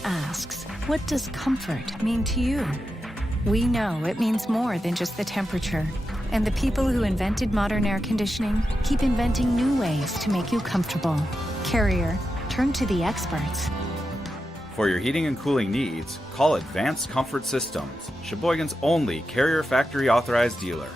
listener asks, what does comfort mean to you? We know it means more than just the temperature. And the people who invented modern air conditioning keep inventing new ways to make you comfortable. Carrier, turn to the experts. For your heating and cooling needs, call Advanced Comfort Systems, Sheboygan's only Carrier factory authorized dealer.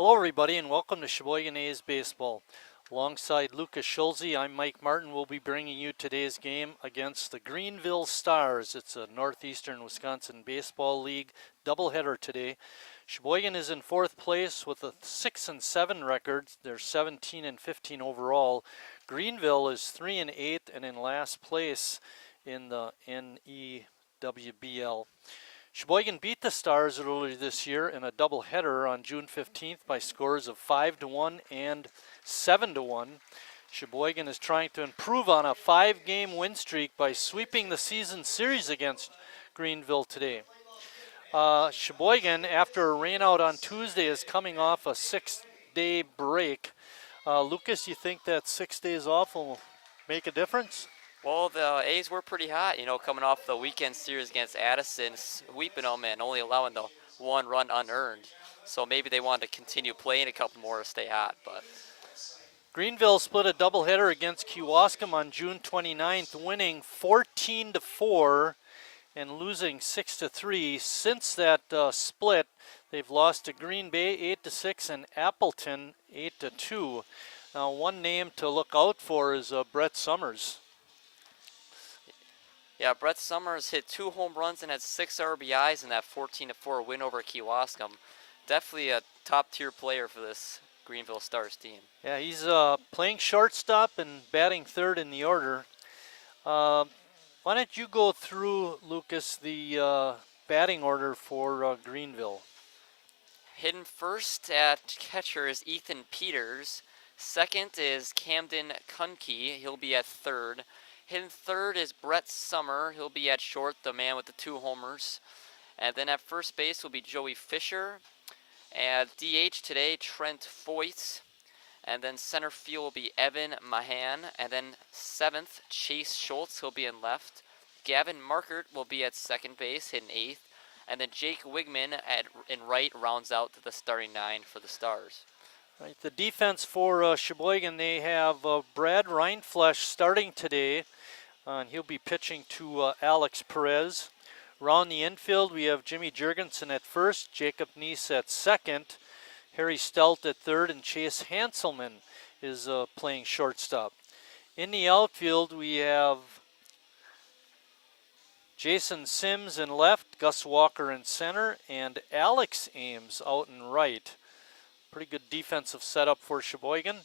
Hello everybody and welcome to Sheboygan A's Baseball. Alongside Lucas Schulze, I'm Mike Martin. We'll be bringing you today's game against the Greenville Stars. It's a Northeastern Wisconsin Baseball League doubleheader today. Sheboygan is in fourth place with a 6-7 record. They're 17-15 overall. Greenville is 3-8 and in last place in the NEWBL. Sheboygan beat the Stars earlier this year in a doubleheader on June 15th by scores of 5-1 and 7-1. Sheboygan is trying to improve on a 5-game win streak by sweeping the season series against Greenville today. Sheboygan, after a rainout on Tuesday, is coming off a 6-day break. Lucas, you think that 6 days off will make a difference? Well, the A's were pretty hot, coming off the weekend series against Addison, sweeping them and only allowing the 1 run unearned. So maybe they wanted to continue playing a couple more to stay hot. But Greenville split a doubleheader against Kewaskum on June 29th, winning 14-4 and losing 6-3. Since that split, they've lost to Green Bay 8-6 and Appleton 8-2. Now, one name to look out for is Brett Summers. yeah, Brett Summers hit 2 home runs and had 6 RBIs in that 14-4 win over Kewaskum. Definitely a top-tier player for this Greenville Stars team. Yeah, he's playing shortstop and batting third in the order. Why don't you go through, Lucas, the batting order for Greenville? Hitting first at catcher is Ethan Peters. Second is Camden Kunke. He'll be at third. Hitting third is Brett Summer. He'll be at short, the man with the 2 homers. And then at first base will be Joey Fisher. At DH today, Trent Foyt. And then center field will be Evan Mahan. And then 7th, Chase Schultz. He'll be in left. Gavin Markert will be at second base, hitting 8th. And then Jake Wigman in right rounds out to the starting 9 for the Stars. Right, the defense for Sheboygan, they have Brad Reinflesch starting today. And he'll be pitching to Alex Perez. Around the infield, we have Jimmy Jurgensen at first, Jacob Neese at second, Harry Stelt at third, and Chase Hanselman is playing shortstop. In the outfield, we have Jason Sims in left, Gus Walker in center, and Alex Ames out in right. Pretty good defensive setup for Sheboygan.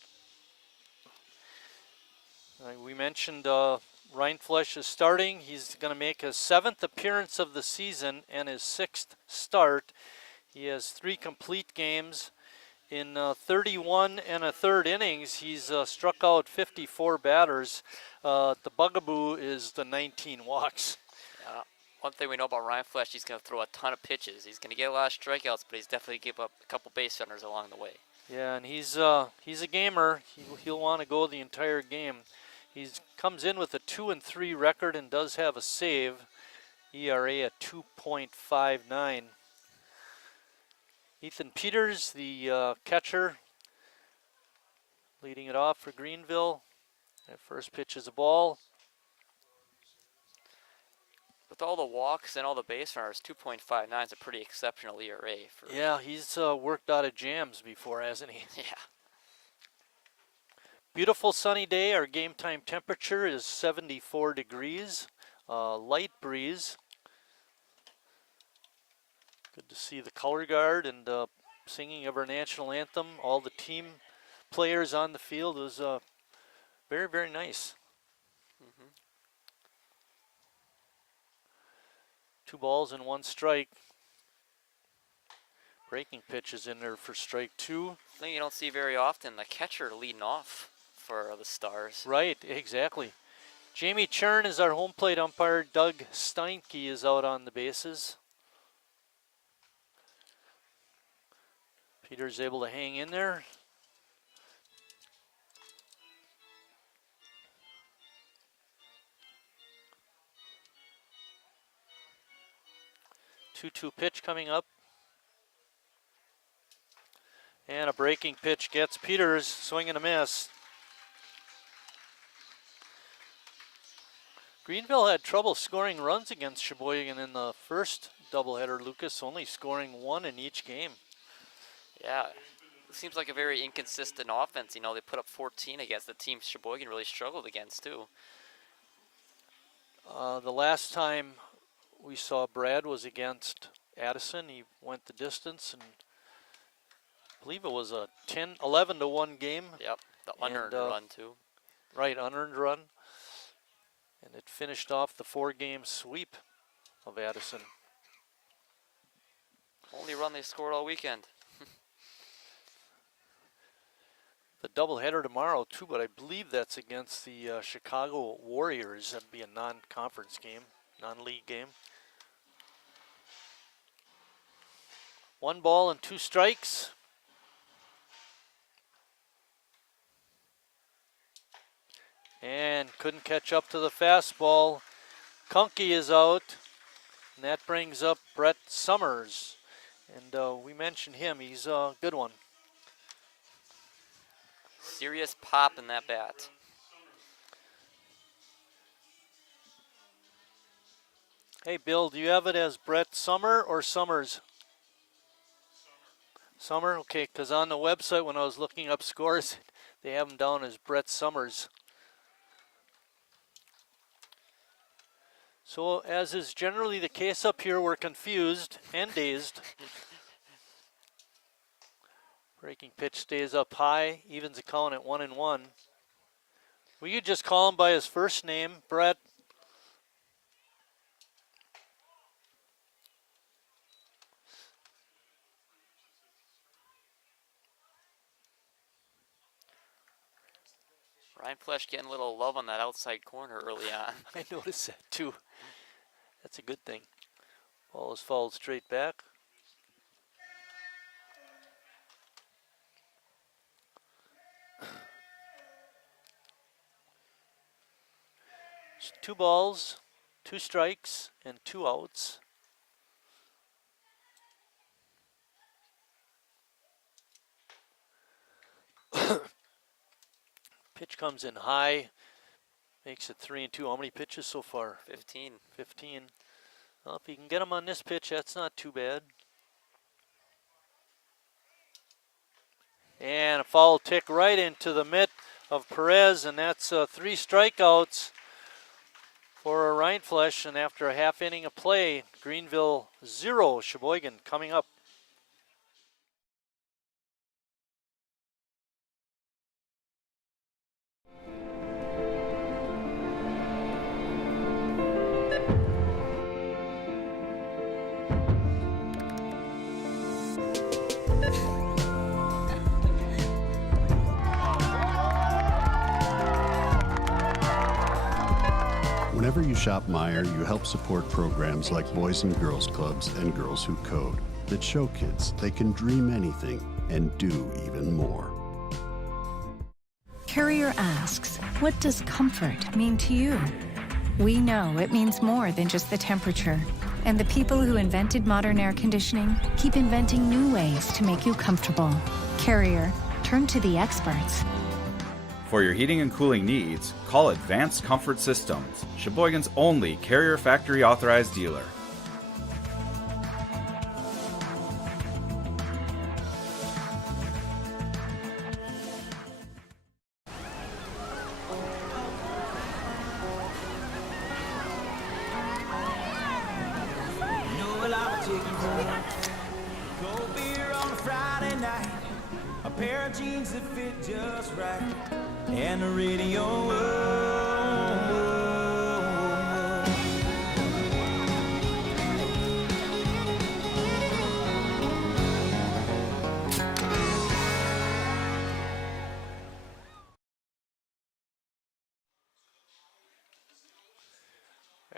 We mentioned Reinflesch is starting. He's going to make his 7th appearance of the season and his 6th start. He has 3 complete games. In 31 1/3 innings, he's struck out 54 batters. The bugaboo is the 19 walks. One thing we know about Ryan Flesh, he's going to throw a ton of pitches. He's going to get a lot of strikeouts, but he's definitely give up a couple base runners along the way. Yeah, and he's a gamer. He'll want to go the entire game. He comes in with a 2-3 record and does have a save. ERA at 2.59. Ethan Peters, the catcher, leading it off for Greenville. That first pitch is a ball. With all the walks and all the base runners, 2.59 is a pretty exceptional ERA. Yeah, he's worked out of jams before, hasn't he? Yeah. Beautiful sunny day. Our game time temperature is 74 degrees. Light breeze. Good to see the color guard and singing of our national anthem. All the team players on the field. It was very, very nice. 2 balls and 1 strike. Breaking pitch is in there for strike 2. Thing you don't see very often, the catcher leading off for the Stars. Right, exactly. Jamie Churn is our home plate umpire. Doug Steinke is out on the bases. Peter's able to hang in there. Two-two pitch coming up. And a breaking pitch gets Peters, swing and a miss. Greenville had trouble scoring runs against Sheboygan in the first doubleheader, Lucas, only scoring 1 in each game. Yeah, the seems like a very inconsistent offense. You know, they put up 14 against the team Sheboygan really struggled against too. The last time we saw Brad was against Addison. He went the distance, and I believe it was a 11-1 game. Yep, the unearned run too. Right, unearned run. And it finished off the 4-game sweep of Addison. Only run they scored all weekend. The doubleheader tomorrow too, but I believe that's against the Chicago Warriors. That'd be a non-conference game, non-league game. 1 ball and 2 strikes. And couldn't catch up to the fastball. Kunke is out, and that brings up Brett Summers. And we mentioned him. He's a good one. Serious pop in that bat. Hey, Bill, do you have it as Brett Summer or Summers? Summer, okay, because on the website when I was looking up scores, they have him down as Brett Summers. So, as is generally the case up here, we're confused and dazed. Breaking pitch stays up high, evens the count at 1-1. We could just call him by his first name, Brett. Ryan Flesch getting a little love on that outside corner early on. I noticed that too. That's a good thing. Ball is fouled straight back. It's 2 balls, 2 strikes, and 2 outs. Pitch comes in high, makes it 3-2. How many pitches so far? 15. 15. Well, if you can get him on this pitch, that's not too bad. And a foul tick right into the mitt of Perez, and that's 3 strikeouts for Ryan Flesch. And after a half inning of play, Greenville 0, Sheboygan coming up. Whenever you shop Meijer, you help support programs like Boys and Girls Clubs and Girls Who Code that show kids they can dream anything and do even more. Carrier asks, what does comfort mean to you? We know it means more than just the temperature. And the people who invented modern air conditioning keep inventing new ways to make you comfortable. Carrier, turn to the experts. For your heating and cooling needs, call Advanced Comfort Systems, Sheboygan's only Carrier Factory authorized dealer. Pair of jeans that fit just right, and the radio.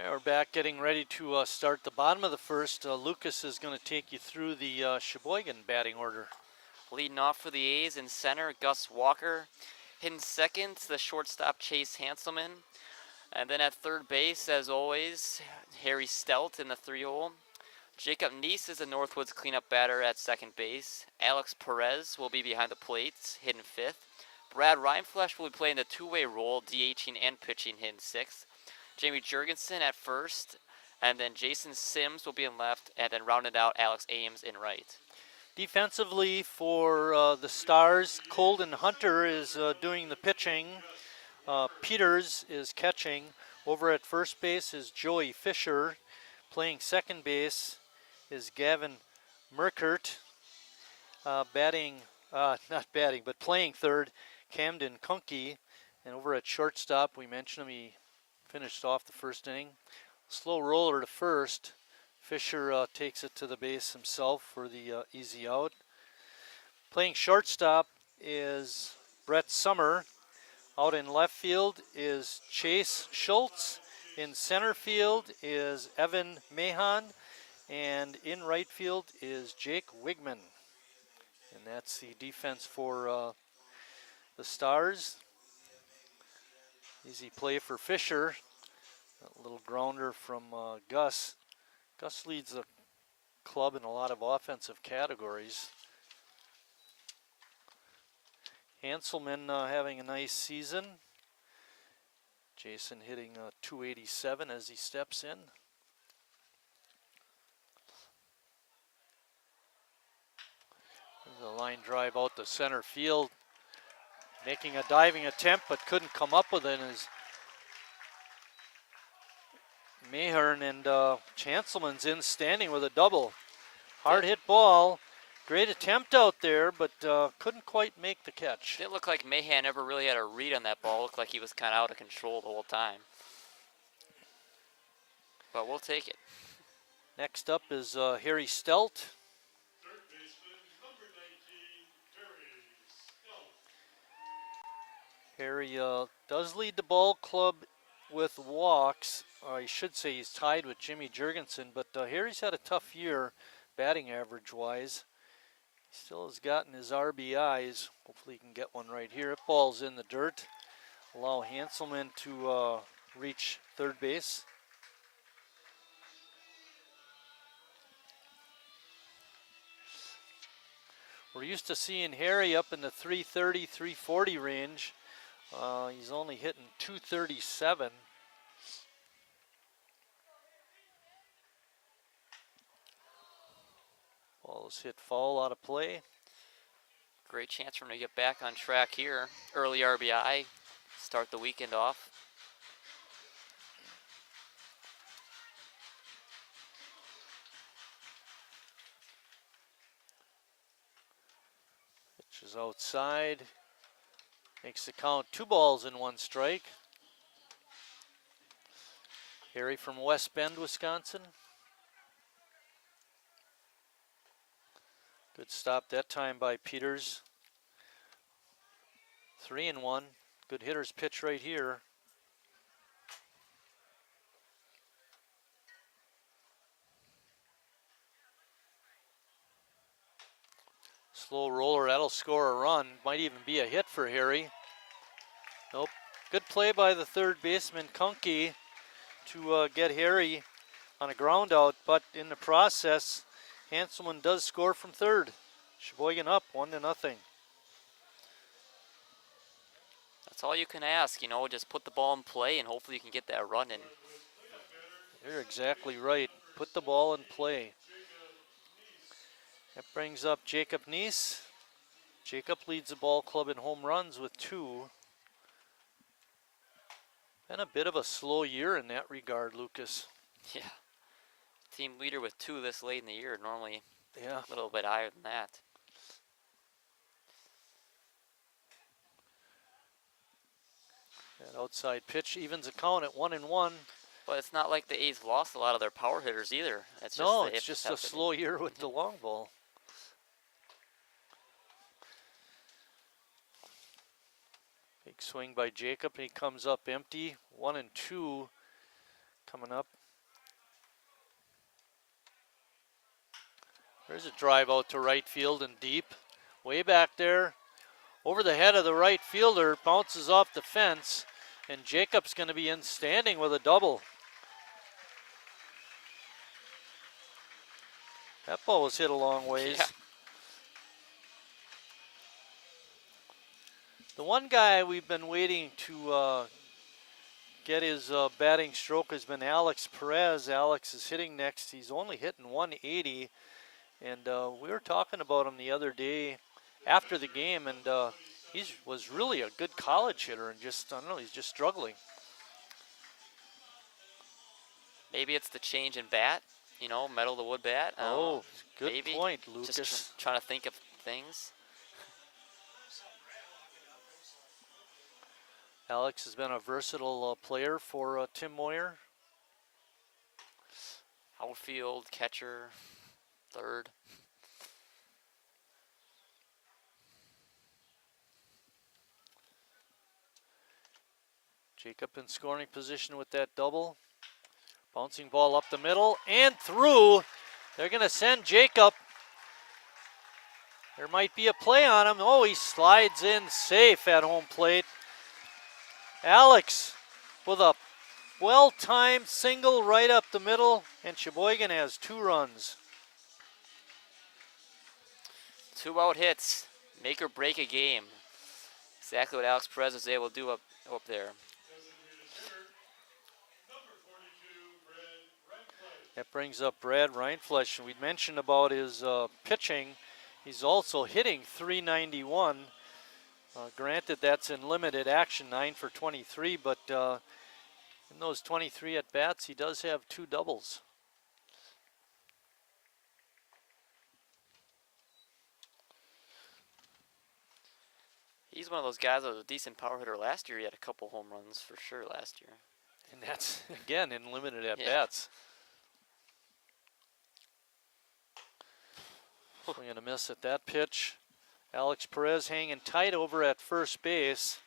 We're back getting ready to start the bottom of the first. Lucas is going to take you through the Sheboygan batting order. Leading off for the A's in center, Gus Walker. Hitting second, the shortstop Chase Hanselman. And then at third base, as always, Harry Stelt in the 3-hole. Jacob Neese is the Northwoods cleanup batter at second base. Alex Perez will be behind the plate, hitting fifth. Brad Reinflesch will be playing the two-way role, DHing and pitching, hitting sixth. Jamie Jurgensen at first, and then Jason Sims will be in left, and then rounded out Alex Ames in right. Defensively for the Stars, Colden Hunter is doing the pitching. Peters is catching. Over at first base is Joey Fisher. Playing second base is Gavin Merkert. Not batting, but playing third, Camden Kunke. And over at shortstop, we mentioned him, he finished off the first inning. Slow roller to first. Fisher takes it to the base himself for the easy out. Playing shortstop is Brett Summer. Out in left field is Chase Schultz. In center field is Evan Mahan. And in right field is Jake Wigman. And that's the defense for the Stars. Easy play for Fisher. A little grounder from Gus. Gus leads the club in a lot of offensive categories. Hanselman having a nice season. Jason hitting 287 as he steps in. The line drive out to center field. Making a diving attempt but couldn't come up with it as Mahern and Chancelman's in standing with a double. Hard hit ball. Great attempt out there, but couldn't quite make the catch. Didn't look like Mahan ever really had a read on that ball. Looked like he was kind of out of control the whole time. But we'll take it. Next up is Harry Stelt. Harry does lead the ball club with walks. I should say he's tied with Jimmy Jurgensen, but Harry's had a tough year batting average-wise. He still has gotten his RBIs. Hopefully he can get one right here. It ball's in the dirt. Allow Hanselman to reach third base. We're used to seeing Harry up in the 330, 340 range. He's only hitting 237. Ball is hit foul out of play. Great chance for him to get back on track here. Early RBI, start the weekend off. Pitch is outside. Makes the count 2 balls and 1 strike. Harry from West Bend, Wisconsin. Good stop that time by Peters. 3-1. Good hitter's pitch right here. Slow roller, that'll score a run. Might even be a hit for Harry. Nope. Good play by the third baseman, Kunke, to get Harry on a ground out, but in the process, Hanselman does score from third. Sheboygan up 1-0. That's all you can ask, you know, just put the ball in play and hopefully you can get that run in. You're exactly right. Put the ball in play. That brings up Jacob Neese. Jacob leads the ball club in home runs with 2. Been a bit of a slow year in that regard, Lucas. Yeah. Team leader with 2 this late in the year. Normally Yeah. a little bit higher than that. That outside pitch evens the count at 1-1. But it's not like the A's lost a lot of their power hitters either. It's No, just it's just a slow year with the long ball. Big swing by Jacob, and he comes up empty. 1-2 coming up. There's a drive out to right field and deep. Way back there. Over the head of the right fielder, bounces off the fence, and Jacob's going to be in standing with a double. That ball was hit a long ways. Yeah. The one guy we've been waiting to get his batting stroke has been Alex Perez. Alex is hitting next. He's only hitting 180, And we were talking about him the other day after the game, and he was really a good college hitter, and just, I don't know, he's just struggling. Maybe it's the change in bat, you know, metal to wood bat. Oh, good maybe. point, Lucas. Just trying to think of things. Alex has been a versatile player for Tim Moyer. Outfield, catcher, third. Jacob in scoring position with that double. Bouncing ball up the middle and through. They're going to send Jacob. There might be a play on him. Oh, he slides in safe at home plate. Alex with a well-timed single right up the middle, and Sheboygan has 2 runs. 2 out hits, make or break a game. Exactly what Alex Perez was able to do up there. That brings up Brad Reinflesch. We mentioned about his pitching. He's also hitting .391. Granted, that's in limited action, 9 for 23, but in those 23 at-bats, he does have 2 doubles. He's one of those guys that was a decent power hitter last year. He had a couple home runs for sure last year. And that's, again, in limited at-bats. Swing and a miss at that pitch. Alex Perez hanging tight over at first base.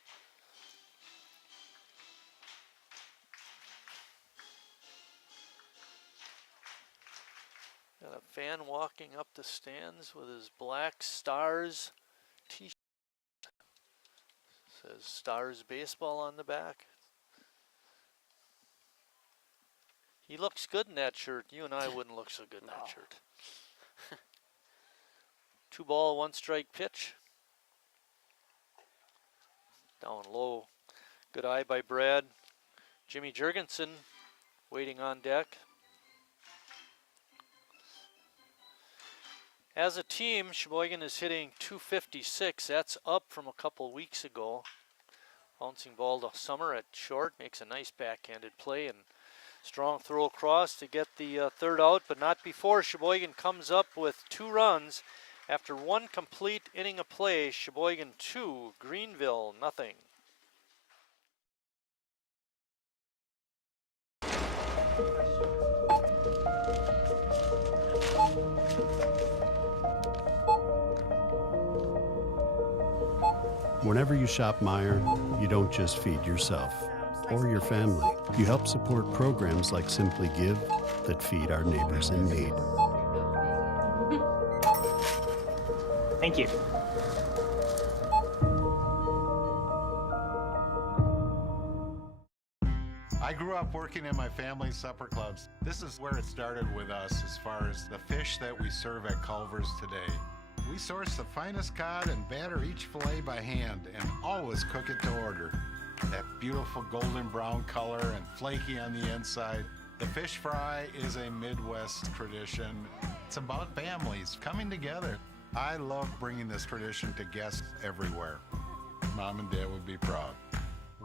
Got a fan walking up the stands with his black Stars t-shirt. Says Stars Baseball on the back. He looks good in that shirt. You and I wouldn't look so good in that shirt. 2 ball, 1 strike pitch. Down low. Good eye by Brad. Jimmy Jurgensen waiting on deck. As a team, Sheboygan is hitting .256. That's up from a couple weeks ago. Bouncing ball to Summer at short. Makes a nice backhanded play and strong throw across to get the 3rd out, but not before Sheboygan comes up with 2 runs. After 1 complete inning of play, Sheboygan 2, Greenville nothing. Whenever you shop Meijer, you don't just feed yourself or your family. You help support programs like Simply Give that feed our neighbors in need. Thank you. I grew up working in my family's supper clubs. This is where it started with us as far as the fish that we serve at Culver's today. We source the finest cod and batter each fillet by hand and always cook it to order. That beautiful golden brown color and flaky on the inside. The fish fry is a Midwest tradition. It's about families coming together. I love bringing this tradition to guests everywhere. Mom and Dad would be proud.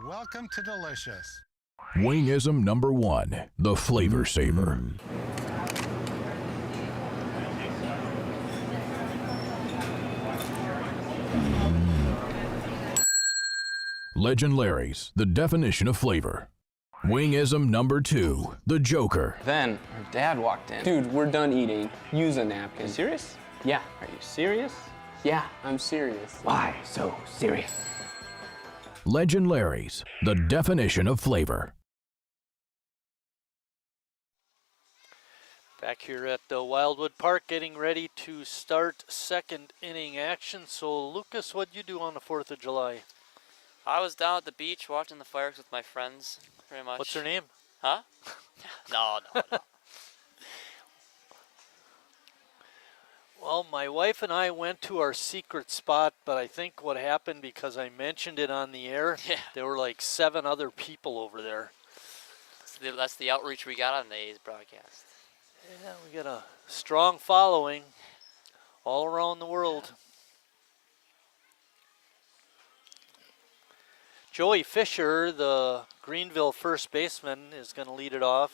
Welcome to Delicious. Wingism number 1, the Flavor Saver. Legend Larry's, the definition of flavor. Wingism number 2, the Joker. Then her dad walked in. Dude, we're done eating. Use a napkin. You serious? Yeah. Are you serious? Yeah, I'm serious. Why so serious? Legend Larry's, the definition of flavor. Back here at Wildwood Park, getting ready to start 2nd inning action. So, Lucas, what'd you do on the 4th of July? I was down at the beach watching the fireworks with my friends, pretty much. What's her name? Huh? No. Well, my wife and I went to our secret spot, but I think what happened, because I mentioned it on the air, there were like 7 other people over there. So that's the outreach we got on the A's broadcast. Yeah, we got a strong following. all around the world. Joey Fisher, the Greenville first baseman, is going to lead it off.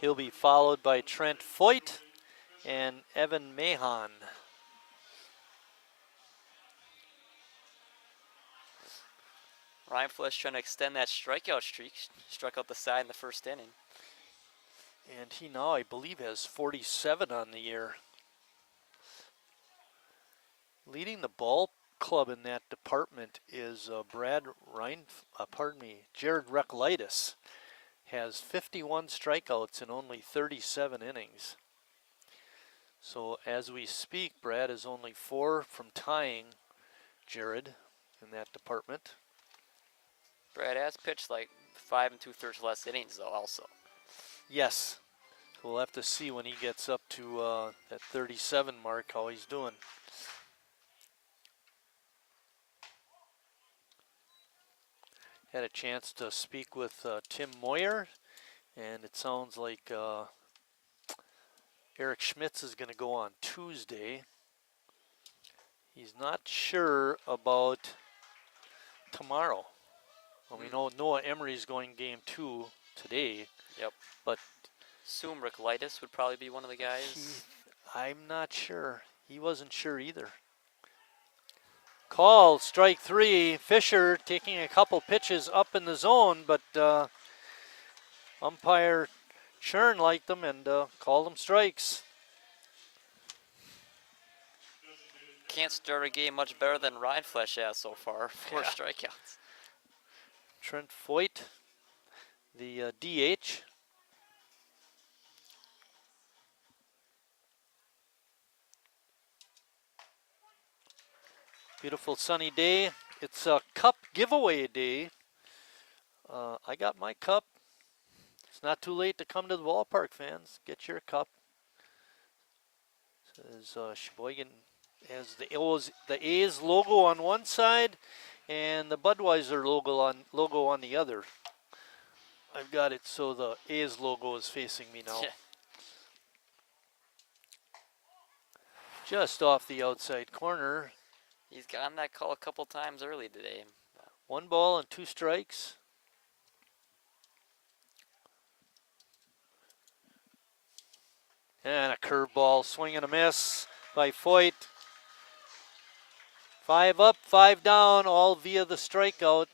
He'll be followed by Trent Foyt and Evan Mahan. Ryan Flesh trying to extend that strikeout streak. Struck out the side in the first inning. And he now, I believe, has 47 on the year. Leading the ball club in that department is Jared Recklitis. Has 51 strikeouts in only 37 innings. So as we speak, Brad is only 4 from tying Jared in that department. Brad has pitched like 5 2/3 less innings though also. Yes. We'll have to see when he gets up to that 37 mark how he's doing. Had a chance to speak with Tim Moyer, and it sounds like Eric Schmitz is going to go on Tuesday. He's not sure about tomorrow. Well, we know Noah Emery's going game 2 today. Yep. But assume Recklitis would probably be one of the guys. I'm not sure. He wasn't sure either. Call, strike 3. Fisher taking a couple pitches up in the zone, but umpire Churn liked them and called them strikes. Can't start a game much better than Ryan Flesh has so far. 4 strikeouts. Trent Foyt, the DH. Beautiful sunny day. It's a cup giveaway day. I got my cup. It's not too late to come to the ballpark, fans. Get your cup. It says Sheboygan has the A's logo on one side and the Budweiser logo on the other. I've got it so the A's logo is facing me now. Just off the outside corner. He's gotten that call a couple times early today. 1 ball and 2 strikes. And a curveball, swing and a miss by Foyt. 5 up, 5 down, all via the strikeout.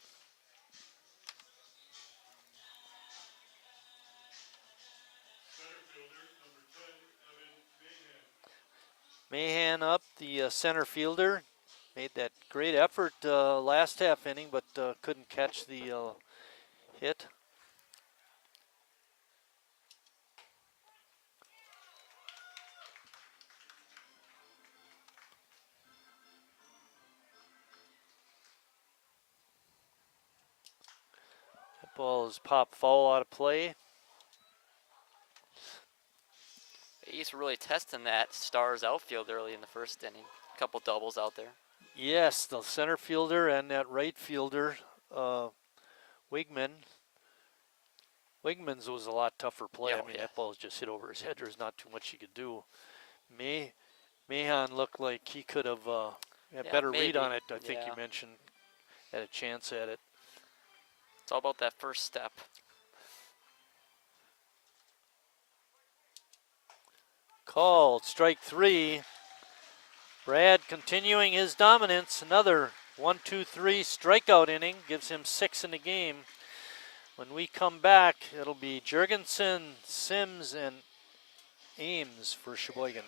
Mahan up, the center fielder. Made that great effort last half inning, but couldn't catch the hit. That ball is popped foul out of play. He's really testing that Stars outfield early in the first inning. A couple doubles out there. Yes, the center fielder and that right fielder, Wigman. Wigman's was a lot tougher play. Yeah, I mean, that ball was just hit over his head. There's not too much he could do. Mahan looked like he could have had a better read on it. I think you mentioned had a chance at it. It's all about that first step. Called, strike 3. Brad continuing his dominance. Another 1-2-3 strikeout inning. Gives him 6 in the game. When we come back, it'll be Jurgensen, Sims, and Ames for Sheboygan.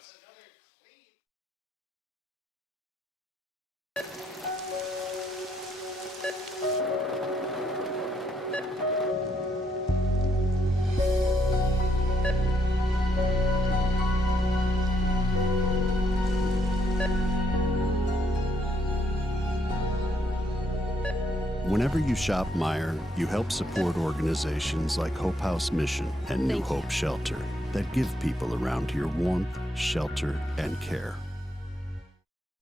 Whenever you shop Meijer, you help support organizations like Hope House Mission and New Hope Shelter that give people around here warmth, shelter, and care.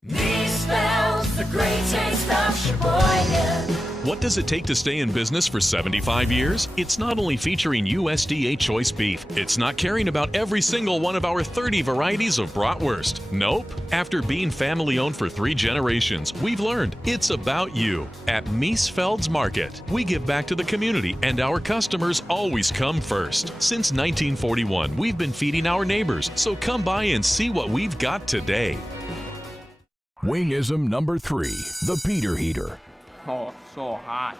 Me spells the great taste of Sheboygan. What does it take to stay in business for 75 years? It's not only featuring USDA choice beef. It's not caring about every single one of our 30 varieties of bratwurst. Nope. After being family-owned for 3 generations, we've learned it's about you. At Miesfeld's Market, we give back to the community, and our customers always come first. Since 1941, we've been feeding our neighbors, so come by and see what we've got today. Wingism number 3, the Peter Heater. Oh, so hot.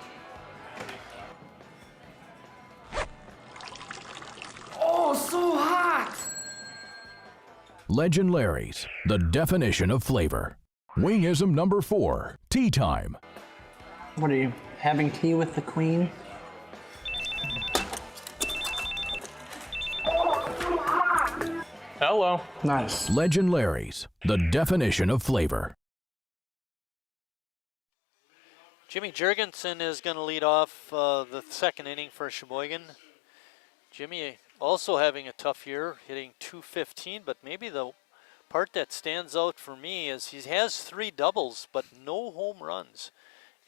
Oh, so hot! Legend Larry's, the definition of flavor. Wingism number 4, tea time. What are you, having tea with the queen? Hello. Nice. Legend Larry's, the definition of flavor. Jimmy Jurgensen is going to lead off the second inning for Sheboygan. Jimmy also having a tough year, hitting .215, but maybe the part that stands out for me is he has 3 doubles, but no home runs.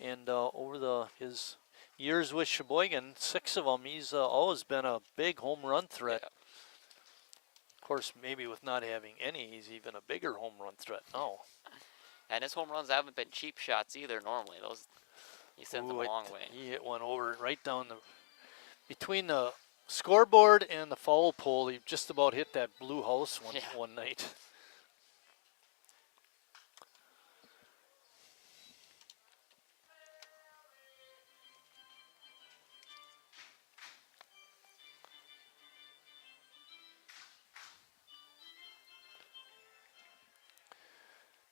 And over his years with Sheboygan, 6 of them, he's always been a big home run threat. Of course, maybe with not having any, he's even a bigger home run threat now. And his home runs haven't been cheap shots either normally. He sent them a long way. He hit one over right down between the scoreboard and the foul pole. He just about hit that blue house one night.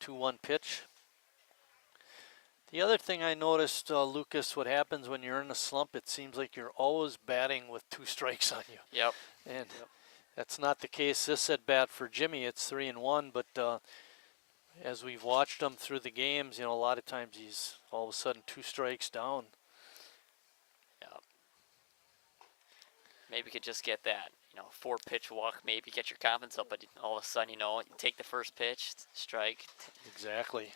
Two-one pitch. The other thing I noticed, Lucas, what happens when you're in a slump, it seems like you're always batting with 2 strikes on you. Yep. And that's not the case this at bat for Jimmy. It's 3-1, but as we've watched him through the games, a lot of times he's all of a sudden 2 strikes down. Yep. Maybe you could just get that, 4-pitch walk, maybe get your confidence up, but all of a sudden, you take the first pitch, strike. Exactly.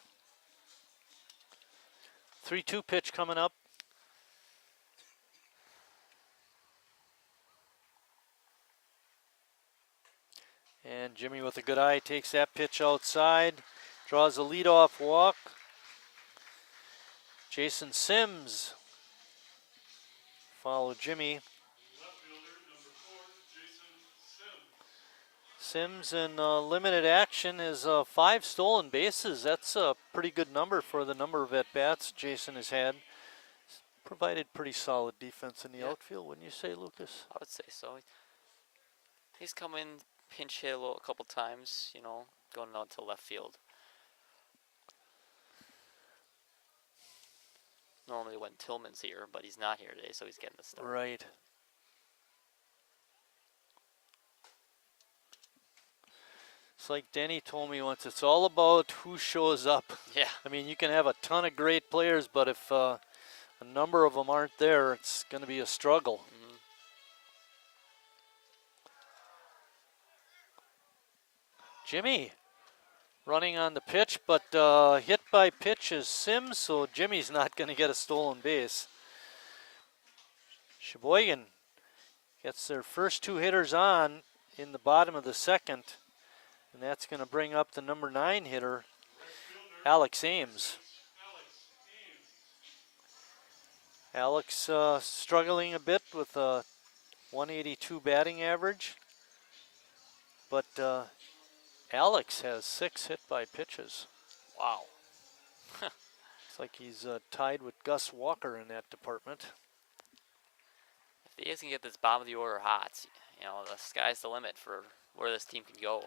3-2 pitch coming up. And Jimmy with a good eye takes that pitch outside, draws a leadoff walk. Jason Sims follow Jimmy. Sims in limited action is 5 stolen bases. That's a pretty good number for the number of at-bats Jason has had. Provided pretty solid defense in the outfield, wouldn't you say, Lucas? I would say so. He's come in, pinch hit a couple times, going out to left field. Normally when Tillman's here, but he's not here today, so he's getting the start. Right. It's like Denny told me once, it's all about who shows up. Yeah. I mean, you can have a ton of great players, but if a number of them aren't there, it's going to be a struggle. Mm-hmm. Jimmy running on the pitch, but hit by pitch is Sims, so Jimmy's not going to get a stolen base. Sheboygan gets their first 2 hitters on in the bottom of the second. And that's going to bring up the number 9 hitter, Alex Ames. Alex struggling a bit with a 182 batting average. But Alex has 6 hit by pitches. Wow. It's like he's tied with Gus Walker in that department. If he doesn't get this bottom of the order hot, the sky's the limit for where this team can go.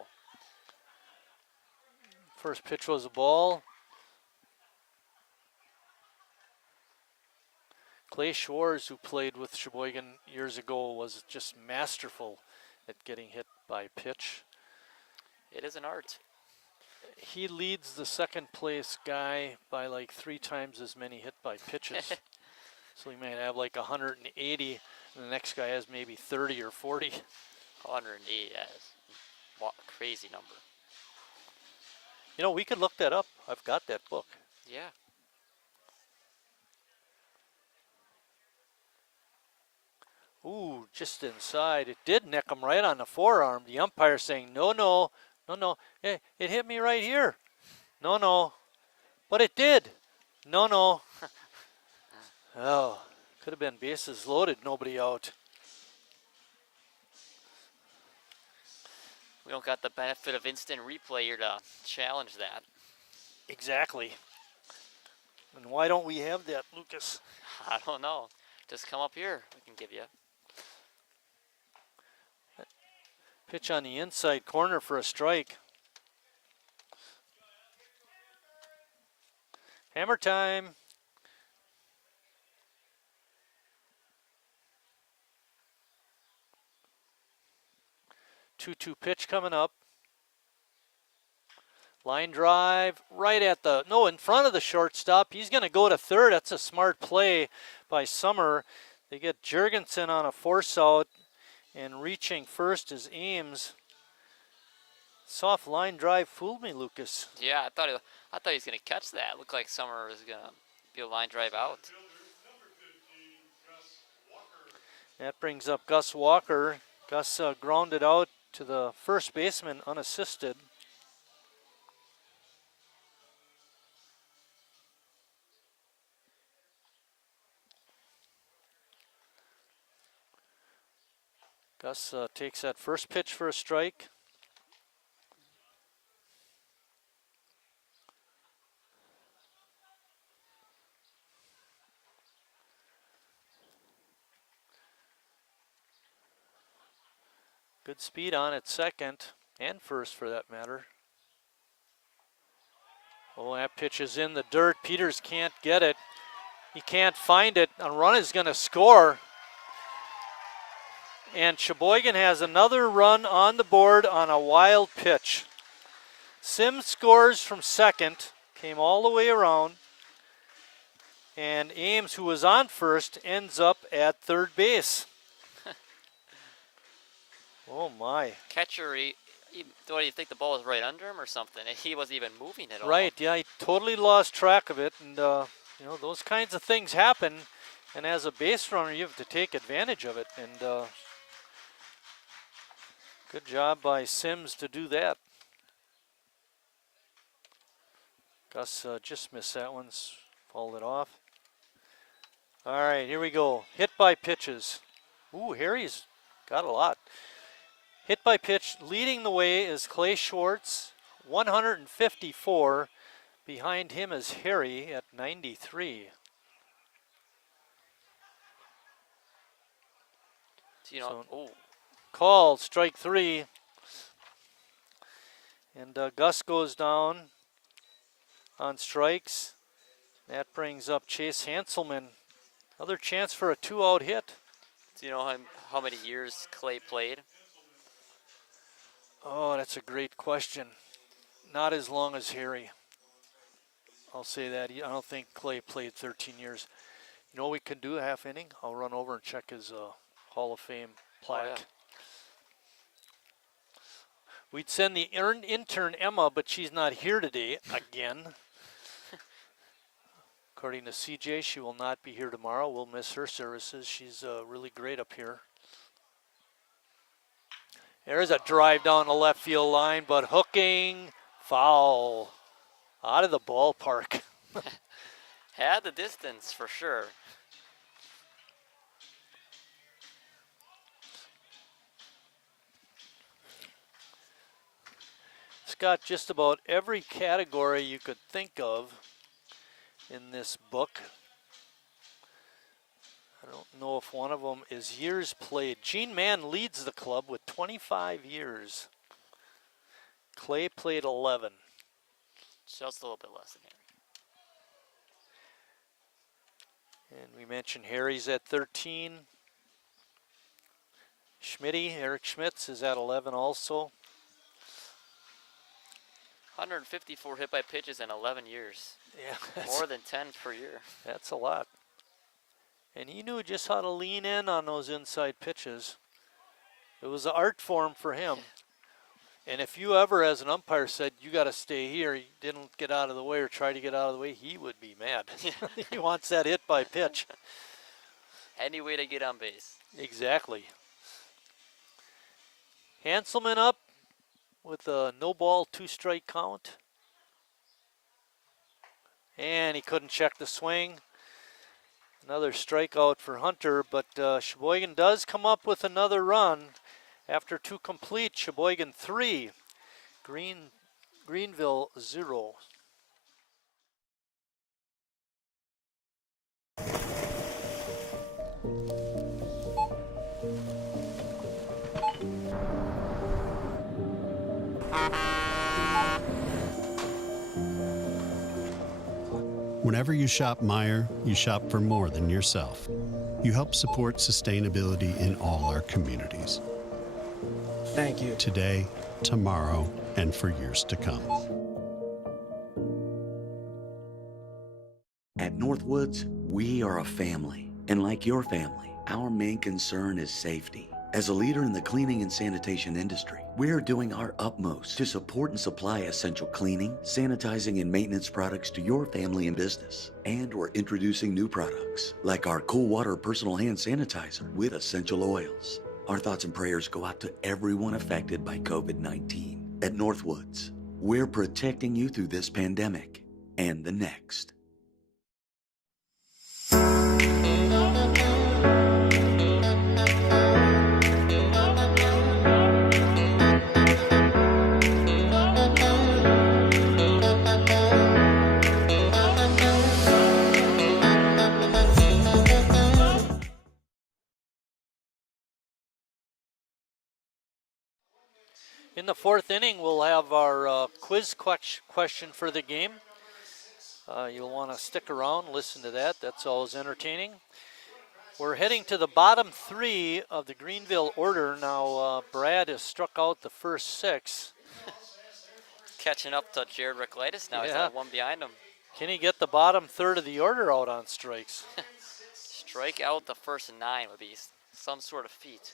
First pitch was a ball. Clay Shores, who played with Sheboygan years ago, was just masterful at getting hit by pitch. It is an art. He leads the second place guy by like 3 times as many hit by pitches. So he might have like 180, and the next guy has maybe 30 or 40. 180, that is a crazy number. We could look that up. I've got that book. Yeah. Ooh, just inside. It did nick him right on the forearm. The umpire saying, no, no, no, no. It hit me right here. No, no. But it did. No, no. Oh, could have been bases loaded, nobody out. We don't got the benefit of instant replay here to challenge that. Exactly. And why don't we have that, Lucas? I don't know. Just come up here. We can give you. Pitch on the inside corner for a strike. Hammer time. 2-2 pitch coming up. Line drive right at the, no, in front of the shortstop. He's going to go to third. That's a smart play by Summer. They get Jurgensen on a force out, and reaching first is Ames. Soft line drive fooled me, Lucas. Yeah, I thought he was going to catch that. Looked like Summer was going to be a line drive out. That brings up Gus Walker. Gus grounded out to the first baseman unassisted. Gus takes that first pitch for a strike. Good speed on at second and first for that matter. Oh, that pitch is in the dirt. Peters can't get it. He can't find it. A run is going to score. And Sheboygan has another run on the board on a wild pitch. Sims scores from second, came all the way around. And Ames, who was on first, ends up at third base. Oh my. Catcher, what do you think, the ball was right under him or something? He wasn't even moving at all. Right, yeah, he totally lost track of it. And, you know, those kinds of things happen. And as a base runner, you have to take advantage of it. And good job by Sims to do that. Gus just missed that one, fouled it off. All right, here we go. Hit by pitches. Ooh, Harry's got a lot. Hit by pitch, leading the way is Clay Schwartz, 154. Behind him is Harry at 93. You know, so, called, strike three. And Gus goes down on strikes. That brings up Chase Hanselman. Another chance for a 2-out hit. Do you know how many years Clay played? Oh, that's a great question. Not as long as Harry. I'll say that. I don't think Clay played 13 years. You know what we can do, a half inning? I'll run over and check his Hall of Fame plaque. Oh, yeah. We'd send the intern Emma, but she's not here today again. According to CJ, she will not be here tomorrow. We'll miss her services. She's really great up here. There's a drive down the left field line, but hooking, foul, out of the ballpark. Had the distance for sure. It's got just about every category you could think of in this book. I don't know if one of them is years played. Gene Mann leads the club with 25 years. Clay played 11. Just a little bit less than Harry. And we mentioned Harry's at 13. Schmitty, Eric Schmitz is at 11 also. 154 hit by pitches in 11 years. Yeah, more than 10 per year. That's a lot. And he knew just how to lean in on those inside pitches. It was an art form for him. And if you ever, as an umpire, said, you got to stay here, he didn't get out of the way or try to get out of the way, he would be mad. He wants that hit by pitch. Any way to get on base. Exactly. Hanselman up with a no ball, 2-strike count. And he couldn't check the swing. Another strikeout for Hunter, but Sheboygan does come up with another run after 2 complete. Sheboygan 3, Greenville 0. Whenever you shop Meijer, you shop for more than yourself. You help support sustainability in all our communities. Thank you. Today, tomorrow, and for years to come. At Northwoods, we are a family. And like your family, our main concern is safety. As a leader in the cleaning and sanitation industry, we're doing our utmost to support and supply essential cleaning, sanitizing, and maintenance products to your family and business. And we're introducing new products, like our Cool Water Personal Hand Sanitizer with essential oils. Our thoughts and prayers go out to everyone affected by COVID-19. At Northwoods, we're protecting you through this pandemic and the next. In the 4th inning, we'll have our quiz question for the game. You'll want to stick around, listen to that. That's always entertaining. We're heading to the bottom 3 of the Greenville order. Now, Brad has struck out the first 6. Catching up to Jared Ricklitis now. Yeah. He's got 1 behind him. Can he get the bottom third of the order out on strikes? Strike out the first 9 would be some sort of feat.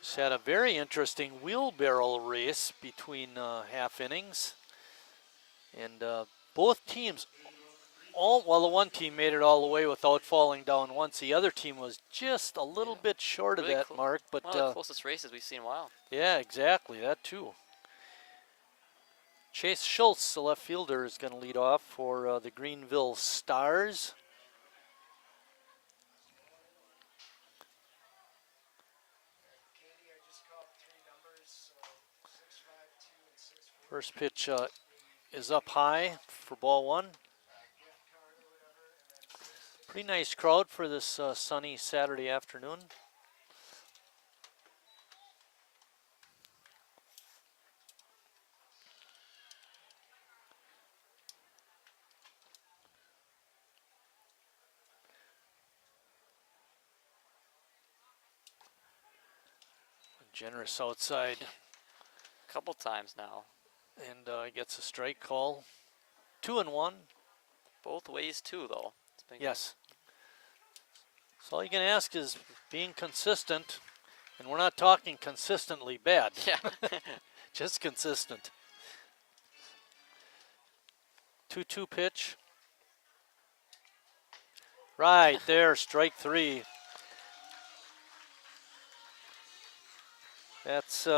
It's had a very interesting wheelbarrow race between half innings. And both teams, well, the one team made it all the way without falling down once. The other team was just a little bit short of that mark. But one of the closest races we've seen in a while. Yeah, exactly. That too. Chase Schultz, the left fielder, is going to lead off for the Greenville Stars. First pitch is up high for ball 1. Pretty nice crowd for this sunny Saturday afternoon. Generous outside. A couple times now. And gets a strike call. 2-1. Both ways too, though. Yes. So all you can ask is being consistent, and we're not talking consistently bad. Yeah. Just consistent. 2-2 pitch. Right there, strike 3. That's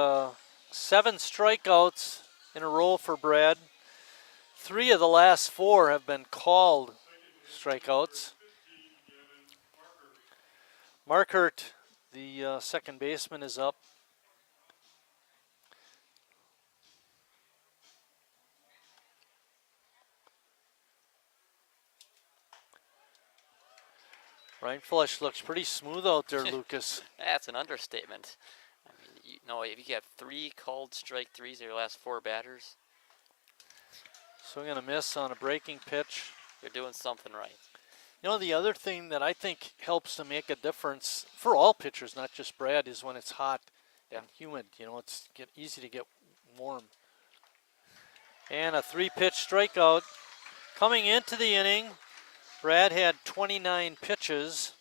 7 strikeouts in a row for Brad. 3 of the last 4 have been called strikeouts. Markert, the second baseman, is up. Ryan Flush looks pretty smooth out there, Lucas. That's an understatement. I mean, if you get 3 called strike 3s in your last 4 batters. Swing and a miss on a breaking pitch. You're doing something right. You know, the other thing that I think helps to make a difference for all pitchers, not just Brad, is when it's hot and humid. You know, it's easy to get warm. And a 3-pitch strikeout. Coming into the inning, Brad had 29 pitches.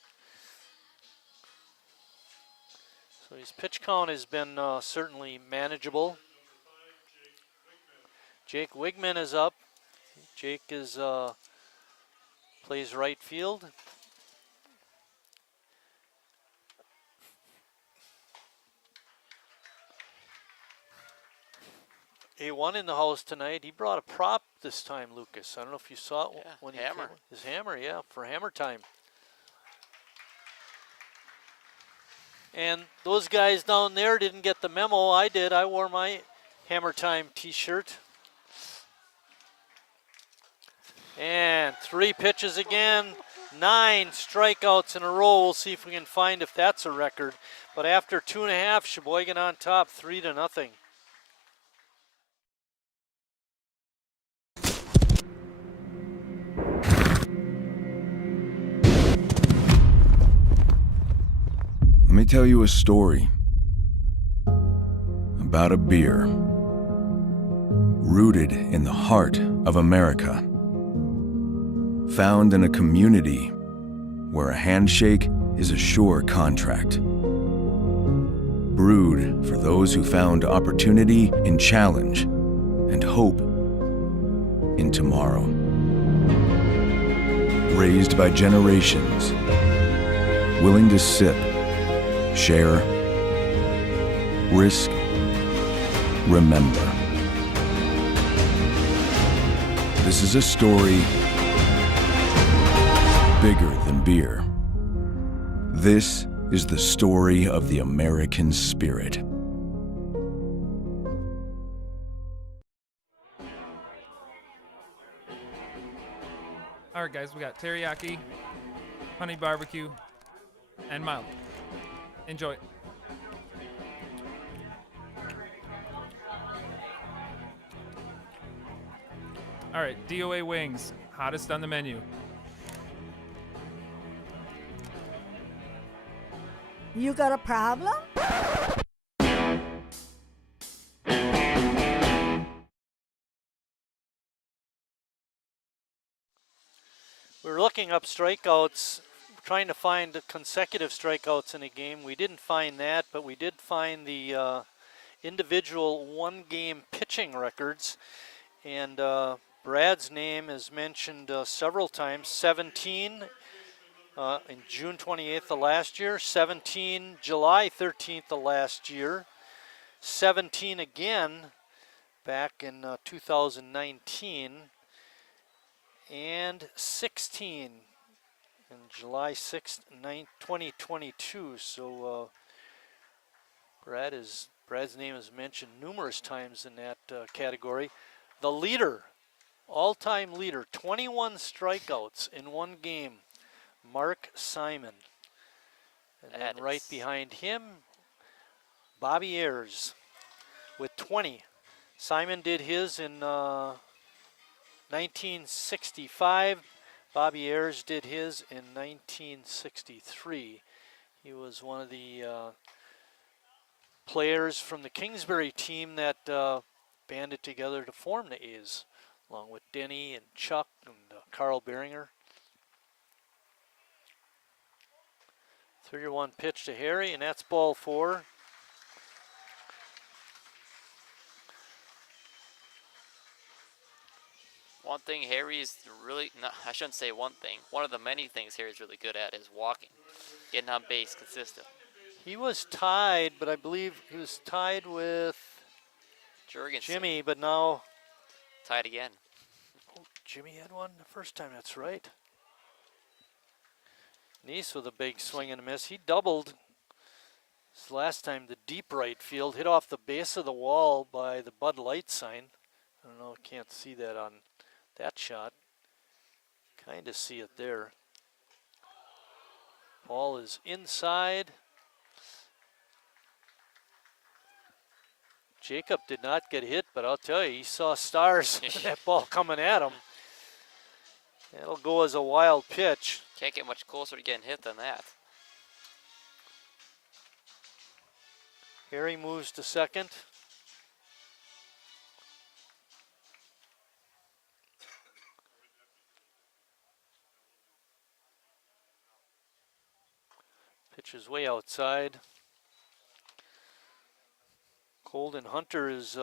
So his pitch count has been certainly manageable. Jake Wigman is up. Jake is plays right field. A1 in the house tonight. He brought a prop this time, Lucas. I don't know if you saw it when he hammer. came. His hammer, yeah, for hammer time. And those guys down there didn't get the memo. I did. I wore my hammer time t-shirt. And 3 pitches again. 9 strikeouts in a row. We'll see if we can find if that's a record. But after 2.5, Sheboygan on top, 3-0. Let me tell you a story about a beer rooted in the heart of America, found in a community where a handshake is a sure contract, brewed for those who found opportunity in challenge and hope in tomorrow, raised by generations, willing to sip, share, risk, remember. This is a story bigger than beer. This is the story of the American spirit. All right, guys, we got teriyaki, honey barbecue, and mild. Enjoy. All right, DOA wings, hottest on the menu. You got a problem? We're looking up strikeouts, trying to find consecutive strikeouts in a game. We didn't find that, but we did find the individual one-game pitching records. And Brad's name is mentioned several times. 17 in June 28th of last year, 17 July 13th of last year, 17 again back in 2019, and 16 in July 6th, 2022. So Brad's name is mentioned numerous times in that category. The leader, all-time leader, 21 strikeouts in one game, Mark Simon. And then right behind him, Bobby Ayers with 20. Simon did his in 1965. Bobby Ayers did his in 1963. He was one of the players from the Kingsbury team that banded together to form the A's, along with Denny and Chuck and Carl Behringer. 3-1 pitch to Harry, and that's ball 4. One thing Harry's really, no, I shouldn't say one thing. One of the many things Harry's really good at is walking, getting on base consistent. He was tied, but I believe he was tied with Jurgensen. Jimmy, but now tied again. Oh, Jimmy had one the first time, that's right. Neese with a big swing and a miss. He doubled his last time the deep right field, hit off the base of the wall by the Bud Light sign. I don't know, can't see that on that shot. Kind of see it there. Ball is inside. Jacob did not get hit, but I'll tell you, he saw stars with that ball coming at him. It'll go as a wild pitch. Can't get much closer to getting hit than that. Harry moves to second. Pitch is way outside. Colden Hunter is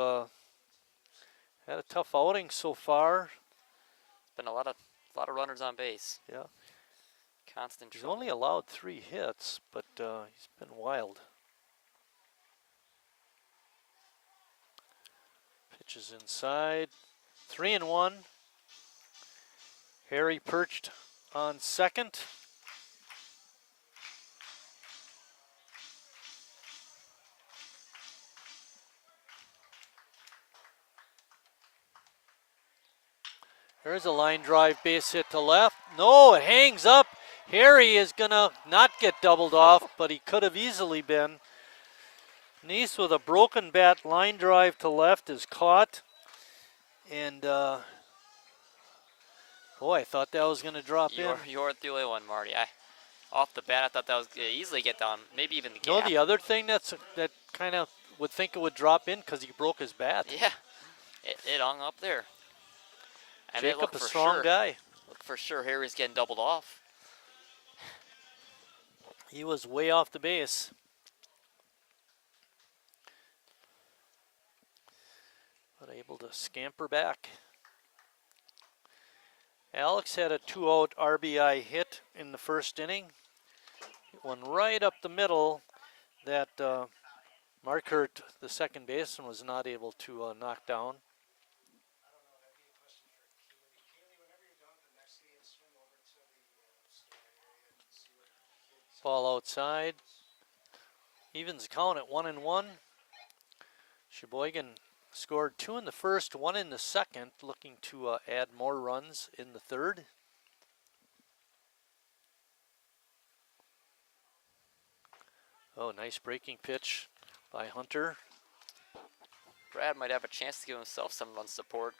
Had a tough outing so far. Been a lot of runners on base. Yeah. Constant He's trouble. only allowed 3 hits, but he's been wild. Pitches inside. 3-1. Harry perched on second. There's a line drive base hit to left. No, it hangs up. Harry is going to not get doubled off, but he could have easily been. Neese with a broken bat line drive to left is caught. And, boy, I thought that was going to drop in. You weren't the only one, Marty. Off the bat, I thought that was going to easily get down, maybe even the You know, gap. the other thing that kind of would think it would drop in because he broke his bat. Yeah, it hung up there. And Jacob, a strong guy. Look for sure Harry's getting doubled off. He was way off the base. But able to scamper back. Alex had a 2-out RBI hit in the first inning. One right up the middle that Markert, the second baseman, was not able to knock down. Ball outside. Evens the count at 1-1. Sheboygan scored 2 in the first, 1 in the second, looking to add more runs in the third. Oh, nice breaking pitch by Hunter. Brad might have a chance to give himself some run support.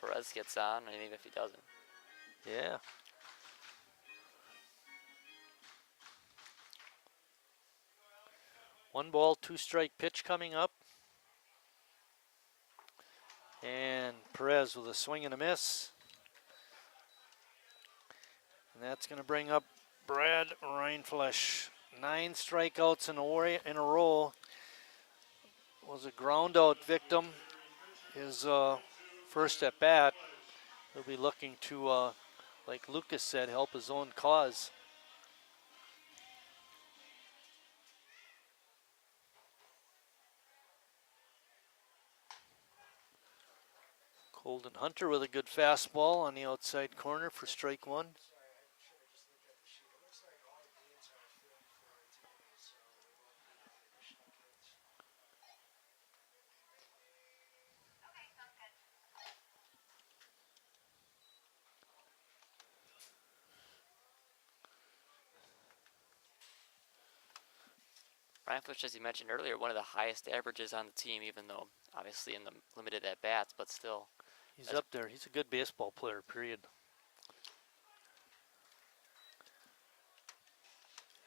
Perez gets on, and even if he doesn't. Yeah. One ball, 2 strike pitch coming up. And Perez with a swing and a miss. And that's going to bring up Brad Reinflesch. 9 strikeouts in a row. Was a ground out victim. His first at bat. He'll be looking to, like Lucas said, help his own cause. Colden Hunter with a good fastball on the outside corner for strike 1. Reinflesch, as you mentioned earlier, one of the highest averages on the team, even though obviously in the limited at bats, but still. He's up there. He's a good baseball player, period.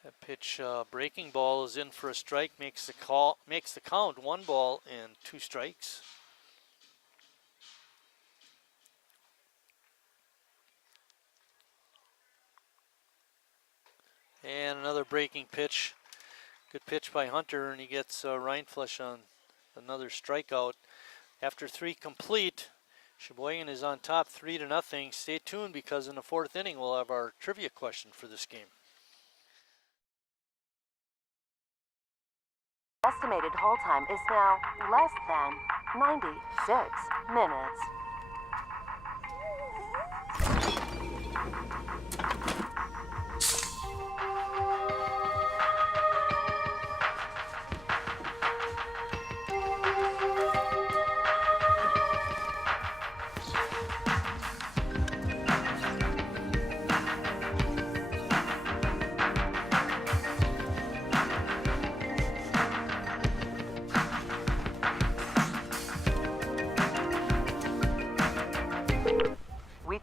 That pitch, breaking ball is in for a strike, makes the count 1 ball and 2 strikes. And another breaking pitch. Good pitch by Hunter, and he gets Reinflesch on another strikeout. After 3 complete, Sheboygan is on top 3-0. Stay tuned because in the 4th inning we'll have our trivia question for this game. Estimated hold time is now less than 96 minutes.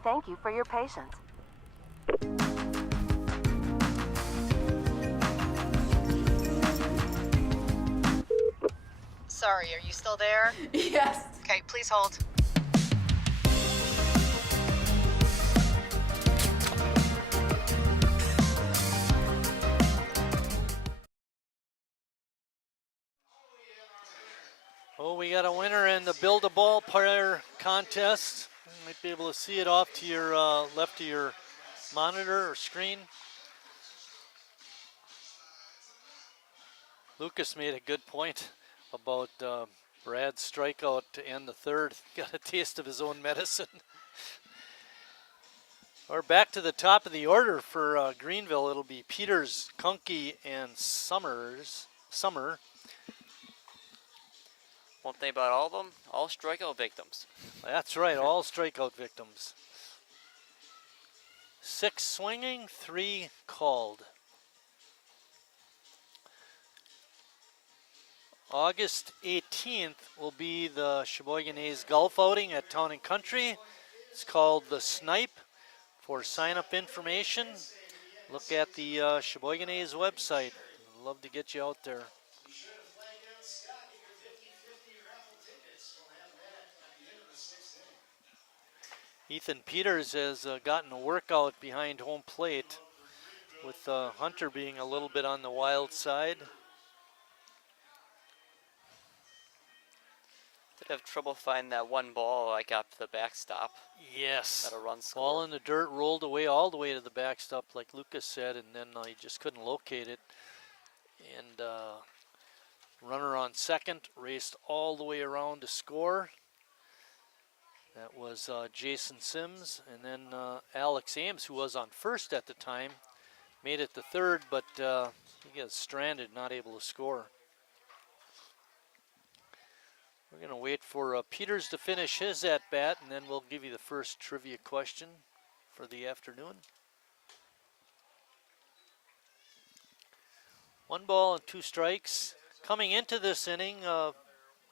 Thank you for your patience. Sorry, are you still there? Yes. Okay, please hold. Oh, we got a winner in the Build a Ball player contest. You might be able to see it off to your left of your monitor or screen. Lucas made a good point about Brad's strikeout to end the third. Got a taste of his own medicine. We're back to the top of the order for Greenville. It'll be Peters, Kunke, and Summer. One thing about all of them, all strikeout victims. That's right, all strikeout victims. 6 swinging, 3 called. August 18th will be the Sheboygan A's golf outing at Town and Country. It's called the Snipe. For sign-up information, look at the Sheboygan A's website. I'd love to get you out there. Ethan Peters has gotten a workout behind home plate, with Hunter being a little bit on the wild side. Did have trouble finding that one ball I got to the backstop. Yes. Got a run score. Ball in the dirt, rolled away all the way to the backstop, like Lucas said, and then he just couldn't locate it. And runner on second raced all the way around to score. That was Jason Sims, and then Alex Ames, who was on first at the time, made it to third, but he got stranded, not able to score. We're going to wait for Peters to finish his at-bat, and then we'll give you the first trivia question for the afternoon. 1 ball and 2 strikes. Coming into this inning,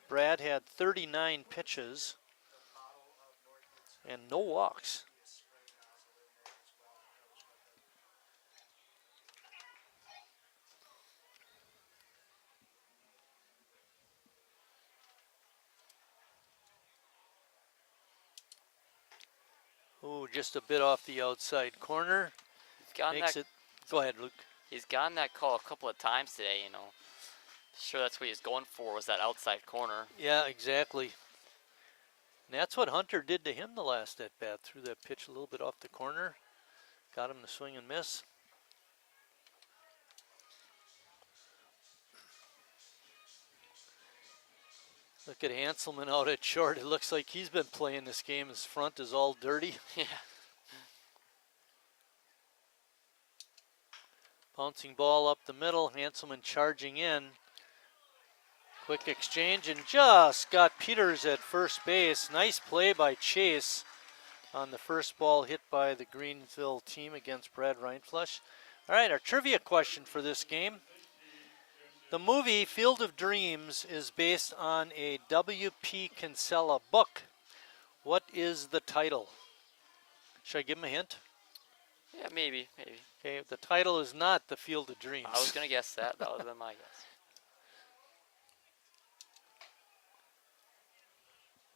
Brad had 39 pitches and no walks. Ooh, just a bit off the outside corner. Makes it. Go ahead, Luke. He's gotten that call a couple of times today, you know. Sure, that's what he was going for, was that outside corner. Yeah, exactly. And that's what Hunter did to him the last at bat. Threw that pitch a little bit off the corner, got him to swing and miss. Look at Hanselman out at short. It looks like he's been playing this game. His front is all dirty. Yeah. Bouncing ball up the middle. Hanselman charging in. Quick exchange and just got Peters at first base. Nice play by Chase on the first ball hit by the Greenville team against Brad Reinflush. All right, our trivia question for this game. The movie Field of Dreams is based on a W.P. Kinsella book. What is the title? Should I give him a hint? Yeah, maybe. Okay, the title is not The Field of Dreams. I was going to guess that. That would have been my guess.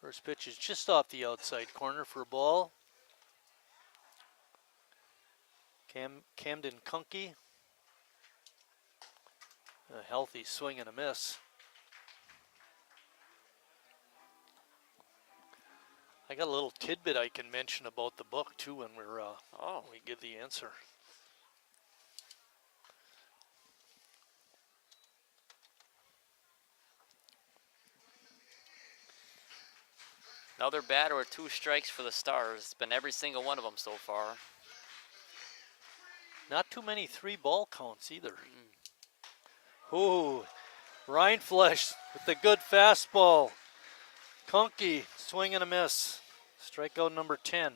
First pitch is just off the outside corner for a ball. Camden Kunke. A healthy swing and a miss. I got a little tidbit I can mention about the book too when we give the answer. Another batter with 2 strikes for the Stars. It's been every single one of them so far. Not too many 3-ball counts either. Ooh, Reinflush with the good fastball. Kunke, swing and a miss. Strikeout number 10.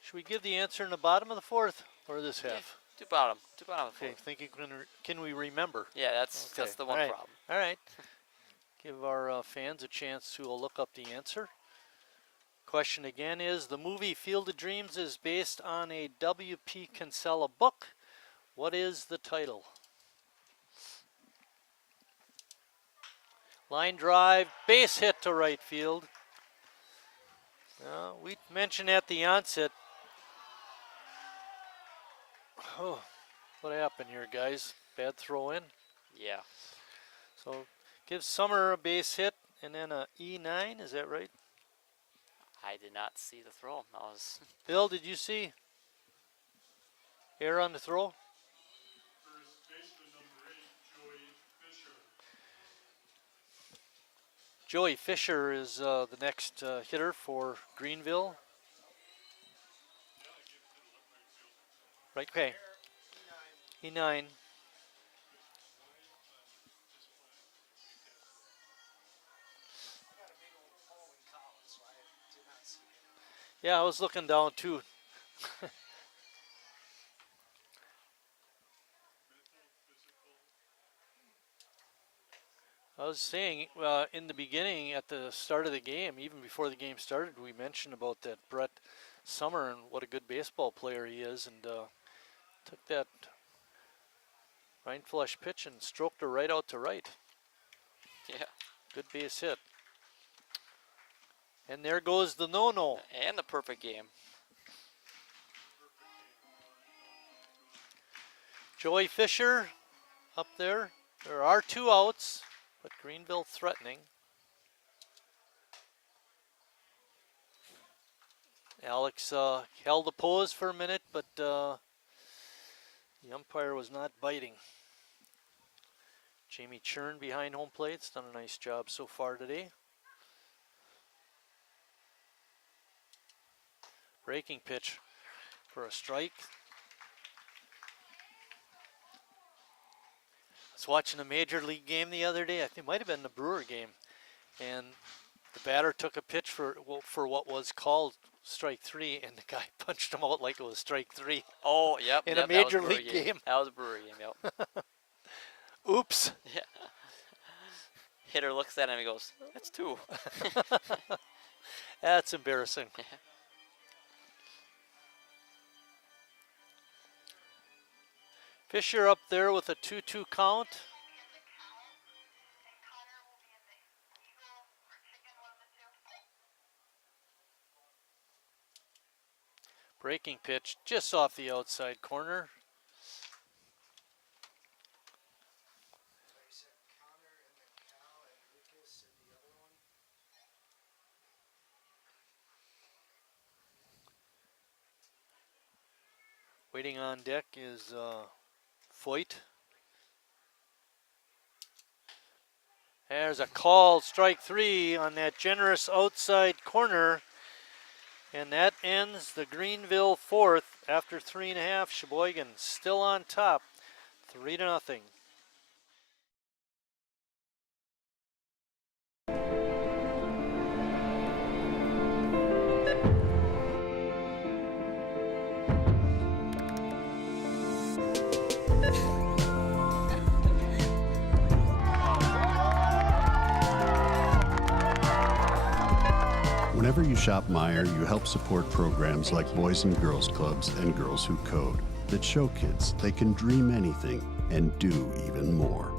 Should we give the answer in the bottom of the 4th or this half? Yeah, do bottom. Okay, think you can we remember? Yeah, that's the one problem. All right. Give our fans a chance to look up the answer. Question again is, the movie Field of Dreams is based on a W.P. Kinsella book. What is the title? Line drive, base hit to right field. We mentioned at the onset, What happened here, guys? Bad throw in. Yeah. So give Summer a base hit and then a E9. Is that right? I did not see the throw. I was Bill, did you see error on the throw? Joey Fisher is the next hitter for Greenville. Right, okay. E9. Yeah, I was looking down too. I was saying in the beginning, at the start of the game, even before the game started, we mentioned about that Brett Summer and what a good baseball player he is, and took that Ryan flush pitch and stroked her right out to right. Yeah. Good base hit. And there goes the no-no. And the perfect game. Joey Fisher up there. There are 2 outs, but Greenville threatening. Alex held the pose for a minute, but the umpire was not biting. Jamie Churn behind home plate's done a nice job so far today. Breaking pitch for a strike. I was watching a major league game the other day. I think it might have been the Brewer game, and the batter took a pitch for what was called strike 3, and the guy punched him out like it was strike 3. Oh, yep. In yep, a major league game. That was a Brewer game, yep. Oops. Yeah. Hitter looks at him and he goes, "That's 2." That's embarrassing. Fisher up there with a 2-2 count. Breaking pitch just off the outside corner. Waiting on deck is Foyt. There's a called strike 3 on that generous outside corner. And that ends the Greenville 4th after 3.5. Sheboygan still on top, 3-0. Whenever you shop Meijer, you help support programs like Boys and Girls Clubs and Girls Who Code that show kids they can dream anything and do even more.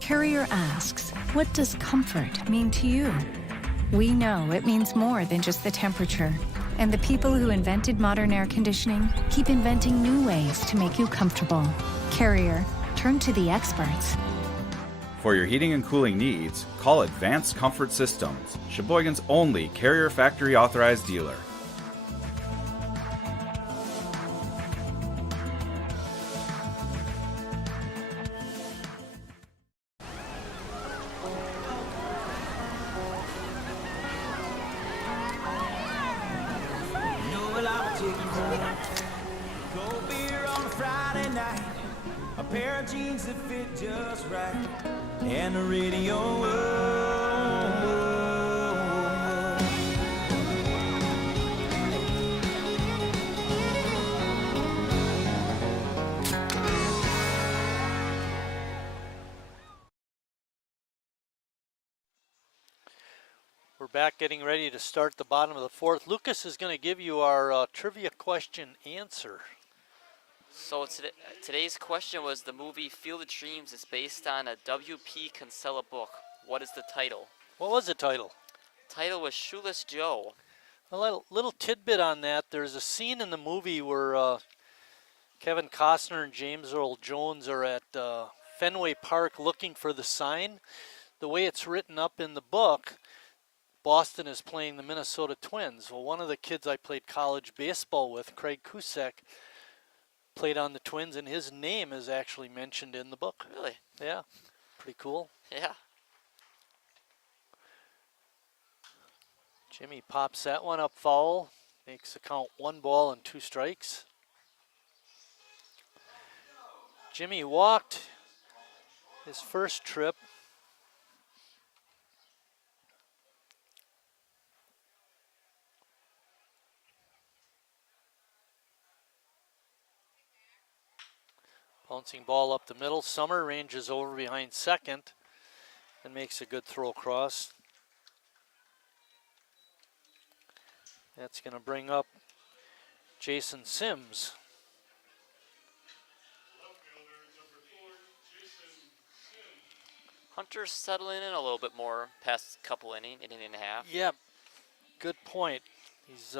Carrier asks, what does comfort mean to you? We know it means more than just the temperature. And the people who invented modern air conditioning keep inventing new ways to make you comfortable. Carrier, turn to the experts. For your heating and cooling needs, call Advanced Comfort Systems, Sheboygan's only Carrier factory authorized dealer. Cold beer on a Friday night, a pair of jeans that fit just right, and the radio. We're back getting ready to start the bottom of the 4th. Lucas is going to give you our trivia question answer. So today's question was, the movie Field of Dreams is based on a W.P. Kinsella book. What is the title? What was the title? Title was Shoeless Joe. A little tidbit on that. There's a scene in the movie where Kevin Costner and James Earl Jones are at Fenway Park looking for the sign. The way it's written up in the book, Boston is playing the Minnesota Twins. Well, one of the kids I played college baseball with, Craig Kusek, played on the Twins, and his name is actually mentioned in the book. Really? Yeah, pretty cool. Yeah. Jimmy pops that one up foul, makes the count 1 ball and 2 strikes. Jimmy walked his first trip. Bouncing ball up the middle. Summer ranges over behind second and makes a good throw across. That's going to bring up Jason Sims. Hunter's settling in a little bit more past couple inning and a half. Yep, good point. He's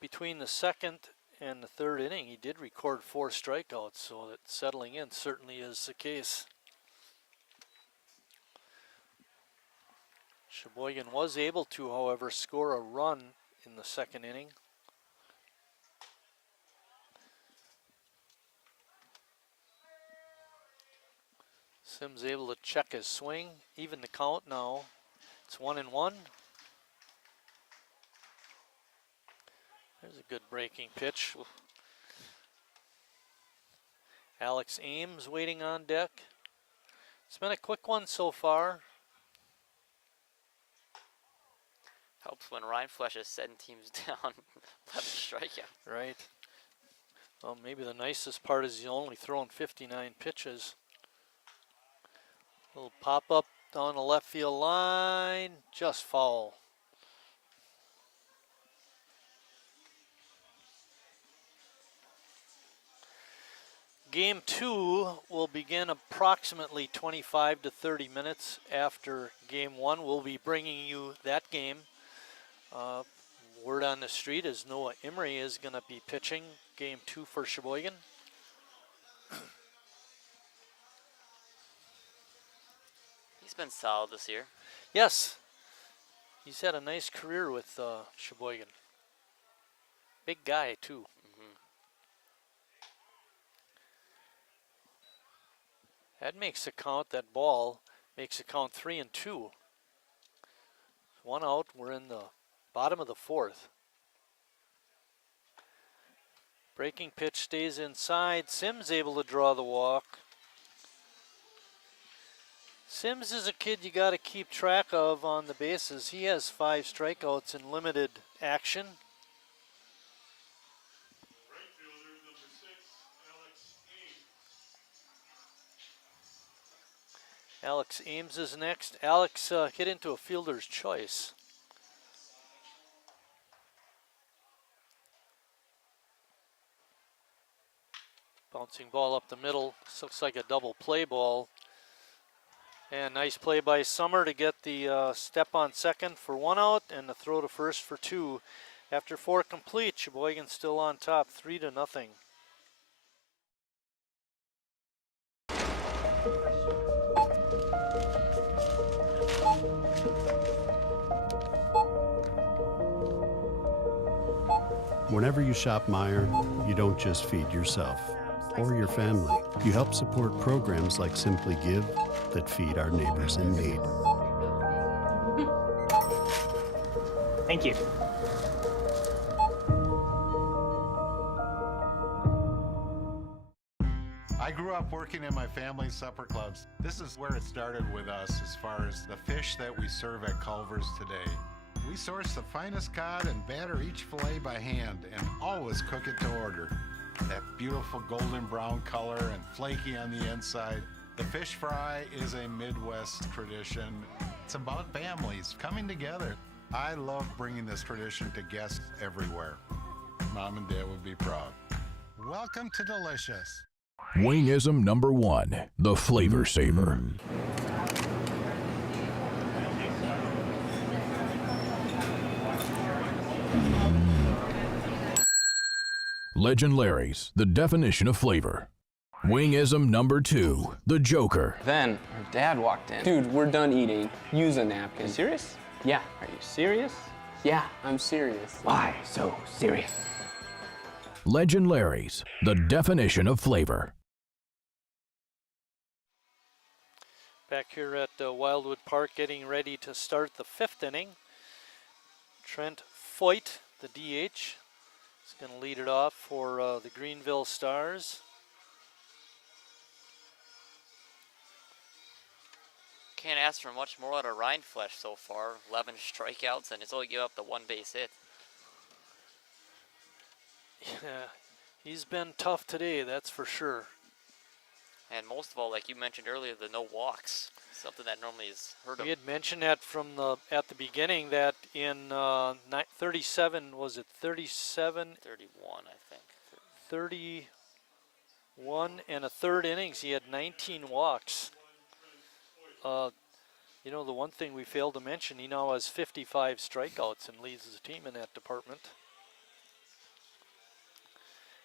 between the second and the third inning, he did record 4 strikeouts, so that settling in certainly is the case. Sheboygan was able to, however, score a run in the second inning. Sims able to check his swing, even the count now. It's 1-1. There's a good breaking pitch. Alex Ames waiting on deck. It's been a quick one so far. Helps when Ryan Flesh is setting teams down 11 strikeouts. Right. Well, maybe the nicest part is he's only thrown 59 pitches. Little pop up down the left field line, just foul. Game 2 will begin approximately 25 to 30 minutes after Game 1. We'll be bringing you that game. Word on the street is Noah Emery is going to be pitching Game 2 for Sheboygan. He's been solid this year. Yes, he's had a nice career with Sheboygan. Big guy too. That makes the count, that ball makes the count 3-2. 1 out, we're in the bottom of the 4th. Breaking pitch stays inside. Sims able to draw the walk. Sims is a kid you got to keep track of on the bases. He has 5 strikeouts in limited action. Alex Ames is next. Alex hit into a fielder's choice. Bouncing ball up the middle. This looks like a double play ball. And nice play by Summer to get the step on second for 1 out and the throw to first for 2. After 4 complete, Sheboygan still on top, 3-0. Whenever you shop Meijer, you don't just feed yourself or your family. You help support programs like Simply Give that feed our neighbors in need. Thank you. I grew up working in my family's supper clubs. This is where it started with us as far as the fish that we serve at Culver's today. We source the finest cod and batter each fillet by hand and always cook it to order. That beautiful golden brown color and flaky on the inside. The fish fry is a Midwest tradition. It's about families coming together. I love bringing this tradition to guests everywhere. Mom and Dad would be proud. Welcome to Delicious. Wingism number 1, the Flavor Saver. Legend Larry's, the definition of flavor. Wingism number 2, the Joker. Then our dad walked in. Dude, we're done eating. Use a napkin. You serious? Yeah. Are you serious? Yeah, I'm serious. Why so serious? Legend Larry's, the definition of flavor. Back here at Wildwood Park, getting ready to start the 5th inning. Trent Foyt, the DH, is going to lead it off for the Greenville Stars. Can't ask for much more out of Rindflesh so far. 11 strikeouts, and it's only give up the 1 base hit. Yeah, he's been tough today, that's for sure. And most of all, like you mentioned earlier, the no walks, something that normally is heard of. We had mentioned that from at the beginning that in 37, was it 37? 31, I think. 31 and a third innings, he had 19 walks. You know, the one thing we failed to mention, he now has 55 strikeouts and leads the team in that department.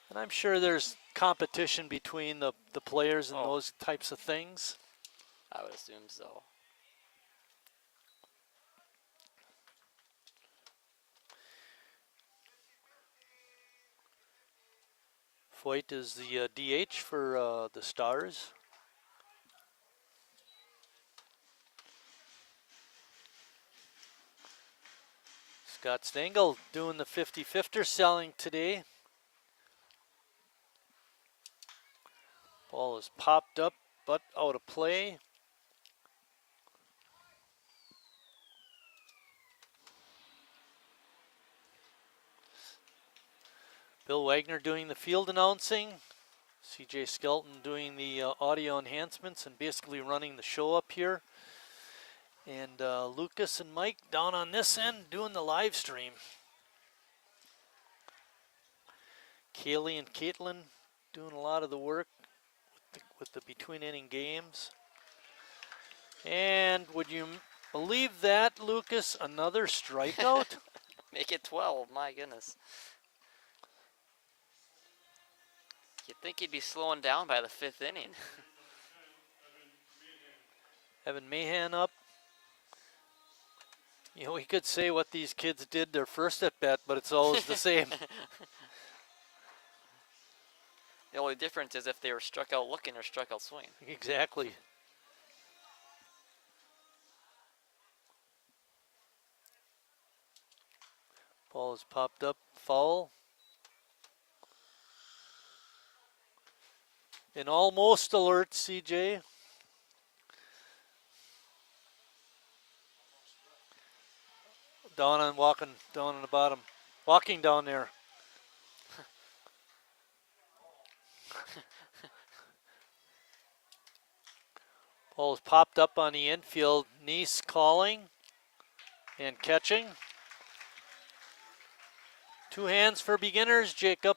And I'm sure there's competition between the players and those types of things. I would assume so. Foyt is the DH for the Stars. Scott Stengel doing the 50-50 selling today. Ball is popped up, but out of play. Bill Wagner doing the field announcing. CJ Skelton doing the audio enhancements and basically running the show up here. And Lucas and Mike down on this end doing the live stream. Kaylee and Caitlin doing a lot of the work with the between inning games. And would you believe that, Lucas? Another strikeout? Make it 12, my goodness. You'd think he'd be slowing down by the 5th inning. Evan Mahan up. You know, we could say what these kids did their first at bat, but it's always the same. The only difference is if they were struck out looking or struck out swinging. Exactly. Ball is popped up, foul. And almost alert, CJ. Walking down on the bottom. Walking down there. Ball is popped up on the infield. Nice calling and catching. 2 hands for beginners, Jacob.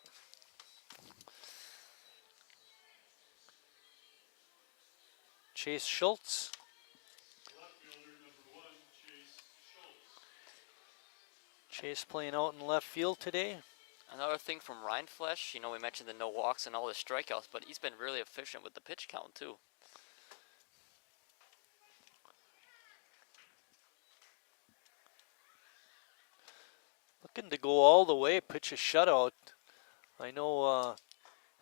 Chase Schultz. Chase playing out in left field today. Another thing from Rindflesh, you know, we mentioned the no walks and all the strikeouts, but he's been really efficient with the pitch count too. Looking to go all the way, pitch a shutout. I know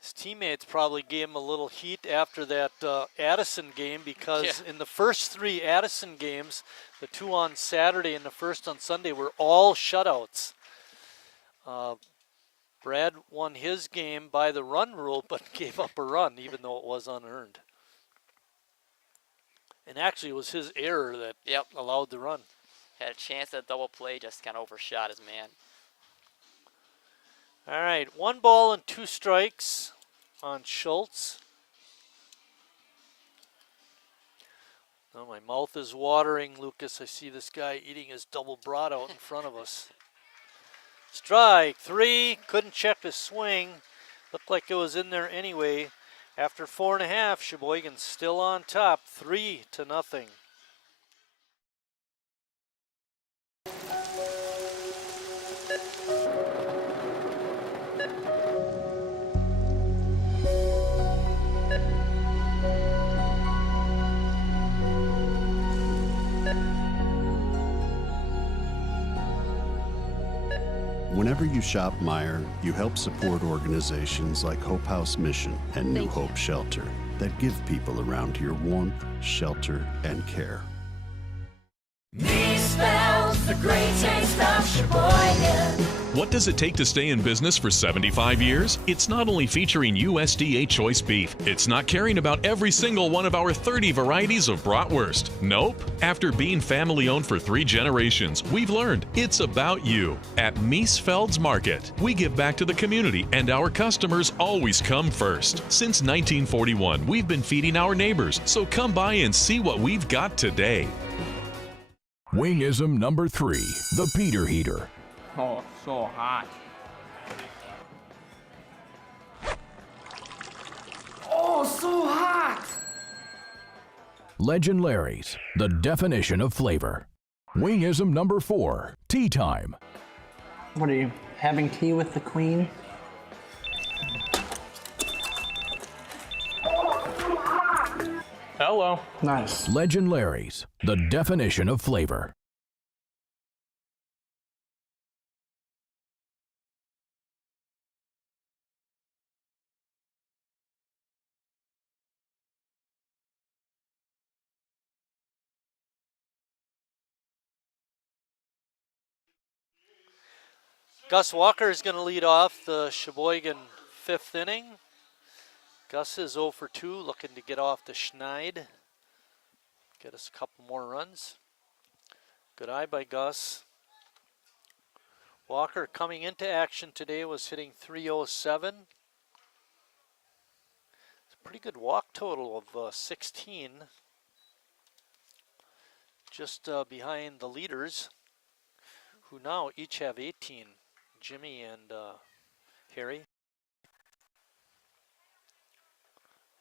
his teammates probably gave him a little heat after that Addison game because in the first 3 Addison games, the 2 on Saturday and the first on Sunday were all shutouts. Brad won his game by the run rule, but gave up a run even though it was unearned. And actually it was his error that allowed the run. Had a chance at double play, just kind of overshot his man. All right, 1 ball and 2 strikes on Schultz. Oh, my mouth is watering, Lucas. I see this guy eating his double brat out in front of us. Strike 3, couldn't check the swing. Looked like it was in there anyway. After 4.5, Sheboygan's still on top, 3-0. Whenever you shop Meijer, you help support organizations like Hope House Mission and New Hope Shelter that give people around here warmth, shelter, and care. Me spells the great taste of Sheboygan. What does it take to stay in business for 75 years? It's not only featuring USDA choice beef. It's not caring about every single one of our 30 varieties of bratwurst. Nope. After being family owned for 3 generations, we've learned it's about you. At Miesfeld's Market, we give back to the community and our customers always come first. Since 1941, we've been feeding our neighbors, so come by and see what we've got today. Wingism number 3, the Peter Heater. Oh, so hot. Oh, so hot! Legend Larry's, the definition of flavor. Wingism number 4, tea time. What are you, having tea with the queen? Hello. Nice. Legend Larry's, the definition of flavor. Gus Walker is going to lead off the Sheboygan 5th inning. Gus is 0 for 2, looking to get off the Schneid. Get us a couple more runs. Good eye by Gus. Walker coming into action today was hitting .307. It's a pretty good walk total of 16. Just behind the leaders, who now each have 18. Jimmy and Harry.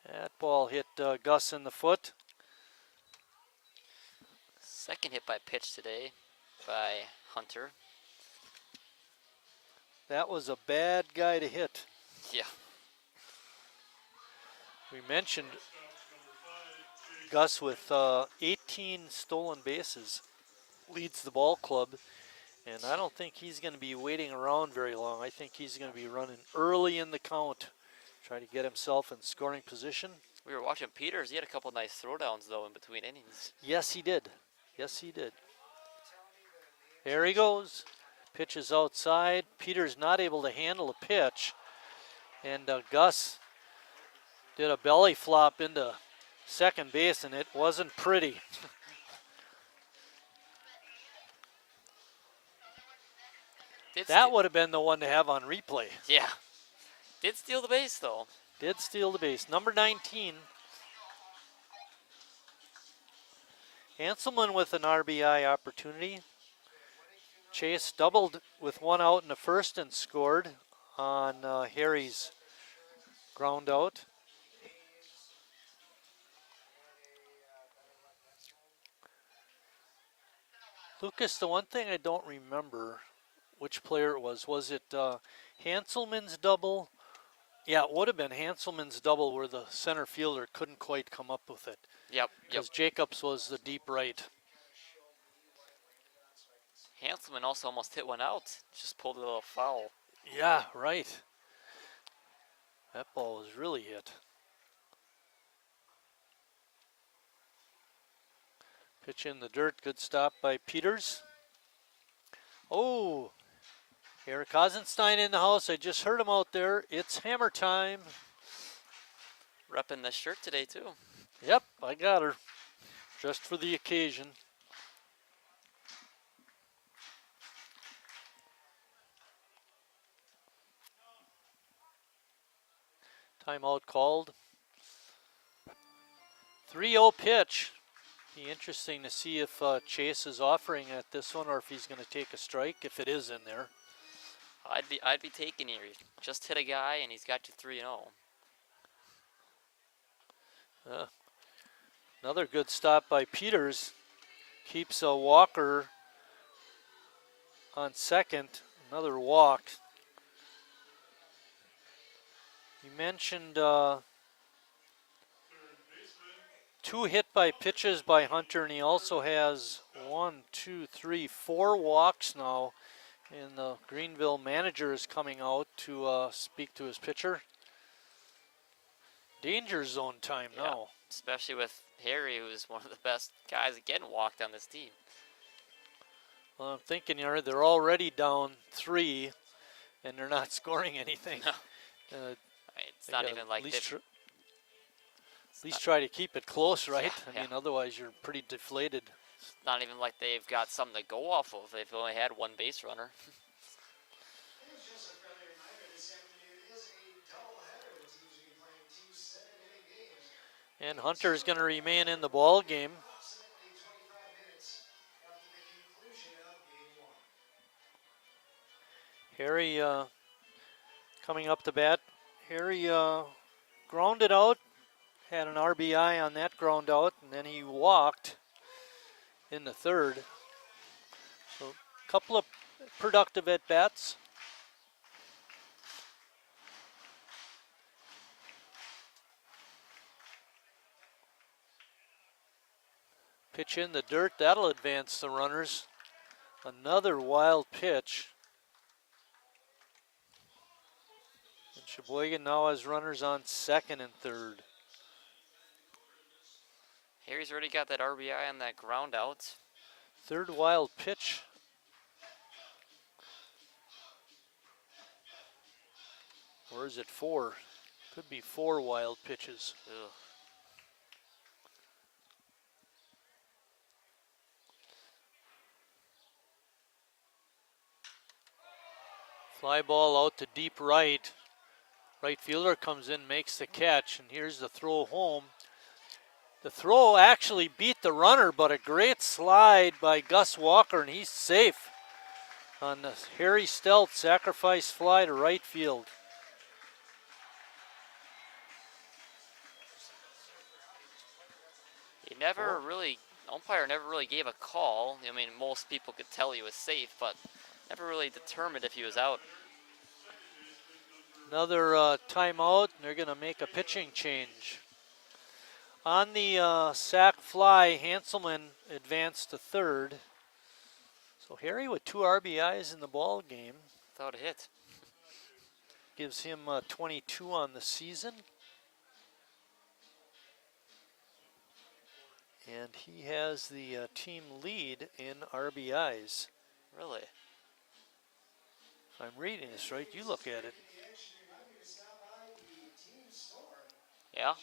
That ball hit Gus in the foot. Second hit by pitch today by Hunter. That was a bad guy to hit. Yeah. We mentioned Gus with 18 stolen bases, leads the ball club, and I don't think he's going to be waiting around very long. I think he's going to be running early in the count, trying to get himself in scoring position. We were watching Peters. He had a couple nice throwdowns, though, in between innings. Yes, he did. Yes, he did. There he goes. Pitch is outside. Peters not able to handle a pitch. And Gus did a belly flop into second base, and it wasn't pretty. That would have been the one to have on replay. Yeah. Did steal the base, though. Did steal the base. Number 19. Hanselman with an RBI opportunity. Chase doubled with 1 out in the first and scored on Harry's ground out. Lucas, the one thing I don't remember which player it was it Hanselman's double? Yeah, it would have been Hanselman's double where the center fielder couldn't quite come up with it. Yep. Because Jacobs was the deep right. Hanselman also almost hit one out. Just pulled a little foul. Yeah, right. That ball was really hit. Pitch in the dirt. Good stop by Peters. Oh, Eric Hasenstein in the house. I just heard him out there. It's hammer time. Repping the shirt today, too. Yep, I got her. Just for the occasion. Timeout called. 3-0 pitch. Be interesting to see if Chase is offering at this one or if he's going to take a strike, if it is in there. I'd be taking here. Just hit a guy and he's got you 3-0. Another good stop by Peters. Keeps a Walker on second. Another walk. You mentioned 2 hit by pitches by Hunter, and he also has 4 walks now. And the Greenville manager is coming out to speak to his pitcher. Danger zone time now. Especially with Harry, who's one of the best guys getting walked on this team. Well, I'm thinking here they're already down 3, and they're not scoring anything. No. It's not even like at least try to keep it close, right? I mean, otherwise you're pretty deflated. It's not even like they've got something to go off of. They've only had 1 base runner. And Hunter's going to remain in the ball game. Harry coming up to bat. Harry grounded out, had an RBI on that ground out, and then he walked in the 3rd. So a couple of productive at-bats. Pitch in the dirt, that'll advance the runners. Another wild pitch. And Sheboygan now has runners on 2nd and 3rd. Harry's already got that RBI on that ground out. 3rd wild pitch. Or is it 4? Could be 4 wild pitches. Ugh. Fly ball out to deep right. Right fielder comes in, makes the catch, and here's the throw home. The throw actually beat the runner, but a great slide by Gus Walker, and he's safe on the Harry Stelt sacrifice fly to right field. Umpire never really gave a call. I mean, most people could tell he was safe, but never really determined if he was out. Another timeout, and they're going to make a pitching change. On the sac fly, Hanselman advanced to 3rd. So Harry with 2 RBIs in the ball game. Without a hit. Gives him 22 on the season. And he has the team lead in RBIs. Really? If I'm reading this right, you look at it. Yeah.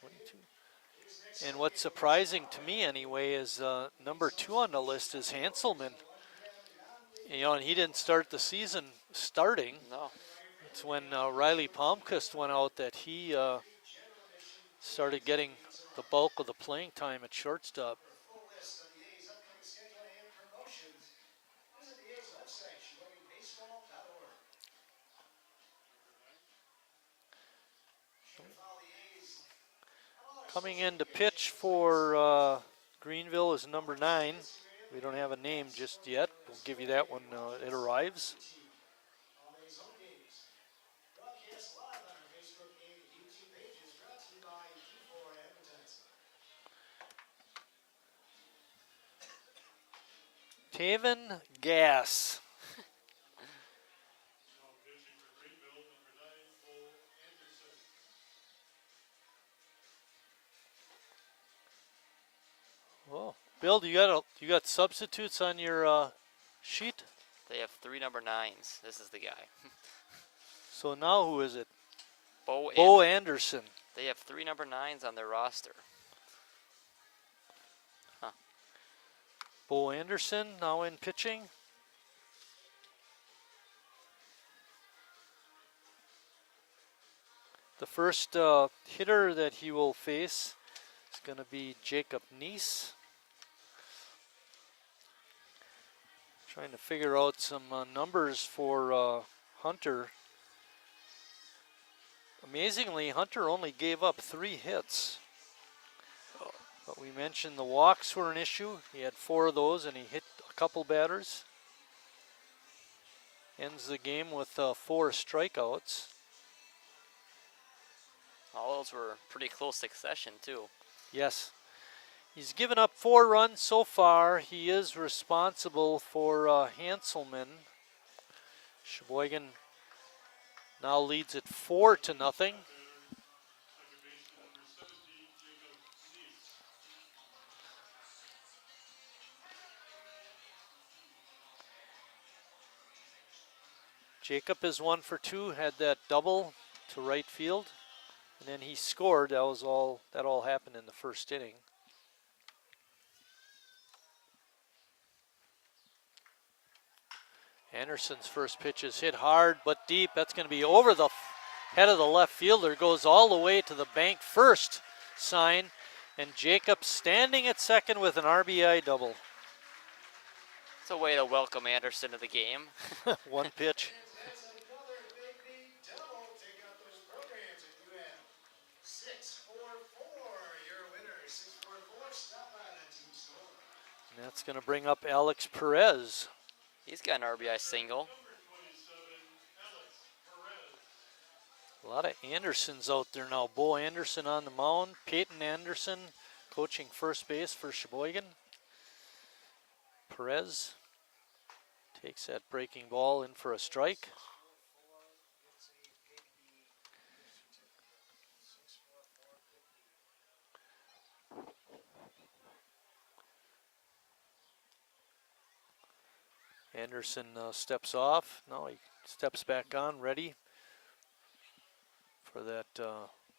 22. And what's surprising to me anyway is number 2 on the list is Hanselman. You know, and he didn't start the season starting. No. It's when Riley Palmquist went out that he started getting the bulk of the playing time at shortstop. Coming in to pitch for Greenville is number 9. We don't have a name just yet. We'll give you that when it arrives. Taven Gass. Well, Bill, do you got substitutes on your sheet? They have 3 number 9s. This is the guy. So now who is it? Bo Anderson. They have 3 number 9s on their roster. Huh. Bo Anderson now in pitching. The first hitter that he will face is going to be Jacob Neese. Trying to figure out some numbers for Hunter. Amazingly, Hunter only gave up 3 hits. But we mentioned the walks were an issue. He had 4 of those and he hit a couple batters. Ends the game with 4 strikeouts. All those were pretty close succession, too. Yes. He's given up 4 runs so far. He is responsible for Hanselman. Sheboygan now leads it 4-0. Jacob is 1 for 2, had that double to right field, and then he scored. That all happened in the first inning. Anderson's first pitch is hit hard but deep. That's going to be over the head of the left fielder. Goes all the way to the bank first sign, and Jacob standing at second with an RBI double. It's a way to welcome Anderson to the game. 1 pitch. And that's going to bring up Alex Perez. He's got an RBI single. A lot of Andersons out there now. Bo Anderson on the mound. Peyton Anderson coaching first base for Sheboygan. Perez takes that breaking ball in for a strike. Anderson steps off. Now he steps back on, ready for that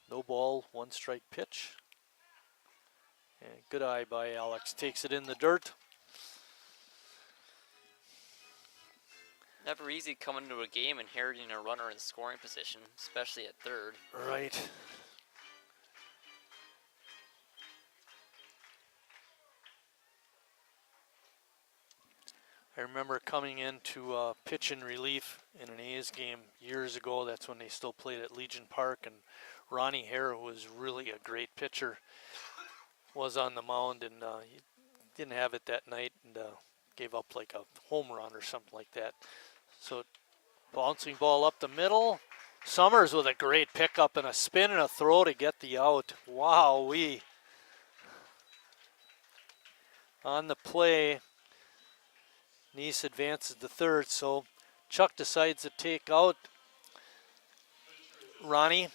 no ball, 1 strike pitch. And good eye by Alex. Takes it in the dirt. Never easy coming into a game inheriting a runner in scoring position, especially at third. Right. I remember coming in to pitch in relief in an A's game years ago. That's when they still played at Legion Park, and Ronnie Hare, who was really a great pitcher, was on the mound, and he didn't have it that night, and gave up like a home run or something like that. So bouncing ball up the middle. Summers with a great pickup and a spin and a throw to get the out. Wow-wee. On the play, Neese advances to third, so Chuck decides to take out Ronnie,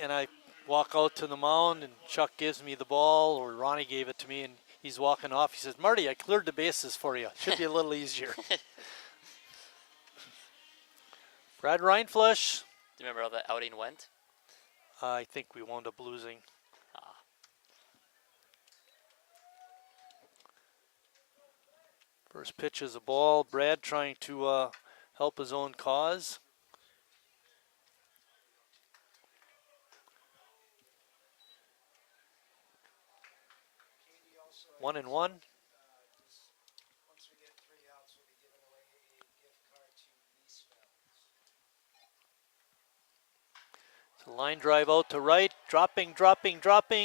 and I walk out to the mound, and Chuck gives me the ball, or Ronnie gave it to me, and he's walking off. He says, "Marty, I cleared the bases for you. Should be a little easier." Brad Reinflush. Do you remember how that outing went? I think we wound up losing. First pitch is a ball. Brad trying to help his own cause. One and one. So line drive out to right. Dropping.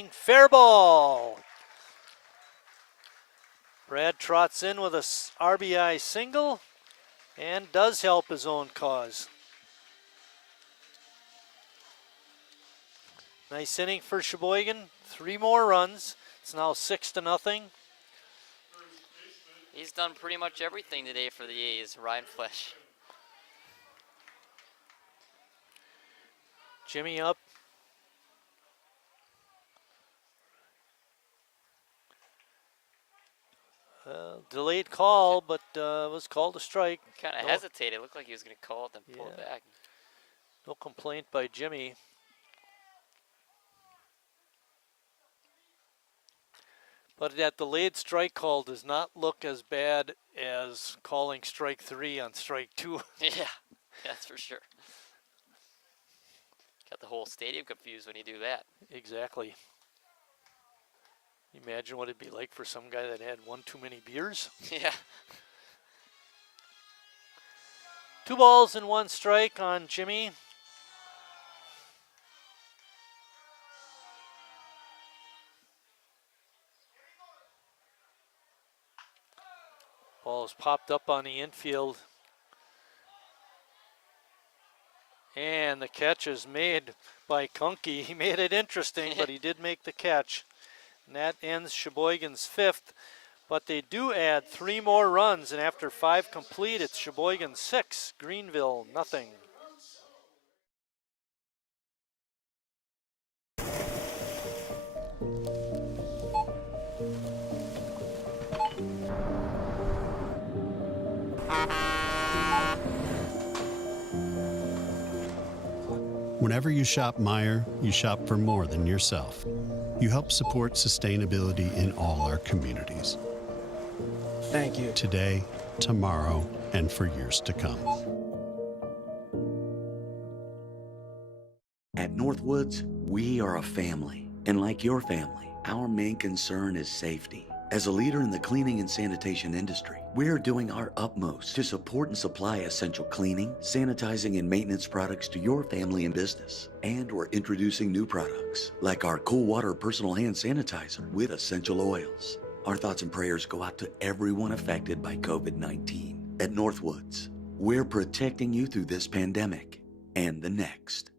Fair ball. Brad trots in with a RBI single and does help his own cause. Nice inning for Sheboygan. 3 more runs. It's now 6-0. He's done pretty much everything today for the A's, Ryan Flesh. Jimmy up. Delayed call, but was called a strike. Kind of hesitated. Looked like he was going to call it, then pull it back. No complaint by Jimmy. But that delayed strike call does not look as bad as calling strike 3 on strike 2. Yeah, that's for sure. Got the whole stadium confused when you do that. Exactly. Imagine what it'd be like for some guy that had 1 too many beers. Yeah. 2 balls and 1 strike on Jimmy. Ball is popped up on the infield. And the catch is made by Kunke. He made it interesting, but he did make the catch. And that ends Sheboygan's 5th. But they do add 3 more runs, and after 5 complete, it's Sheboygan 6, Greenville nothing. Whenever you shop Meijer, you shop for more than yourself. You help support sustainability in all our communities. Thank you. Today, tomorrow, and for years to come. At Northwoods, we are a family. And like your family, our main concern is safety. As a leader in the cleaning and sanitation industry, we're doing our utmost to support and supply essential cleaning, sanitizing, and maintenance products to your family and business. And we're introducing new products, like our Cool Water Personal Hand Sanitizer with essential oils. Our thoughts and prayers go out to everyone affected by COVID-19. At Northwoods, we're protecting you through this pandemic and the next.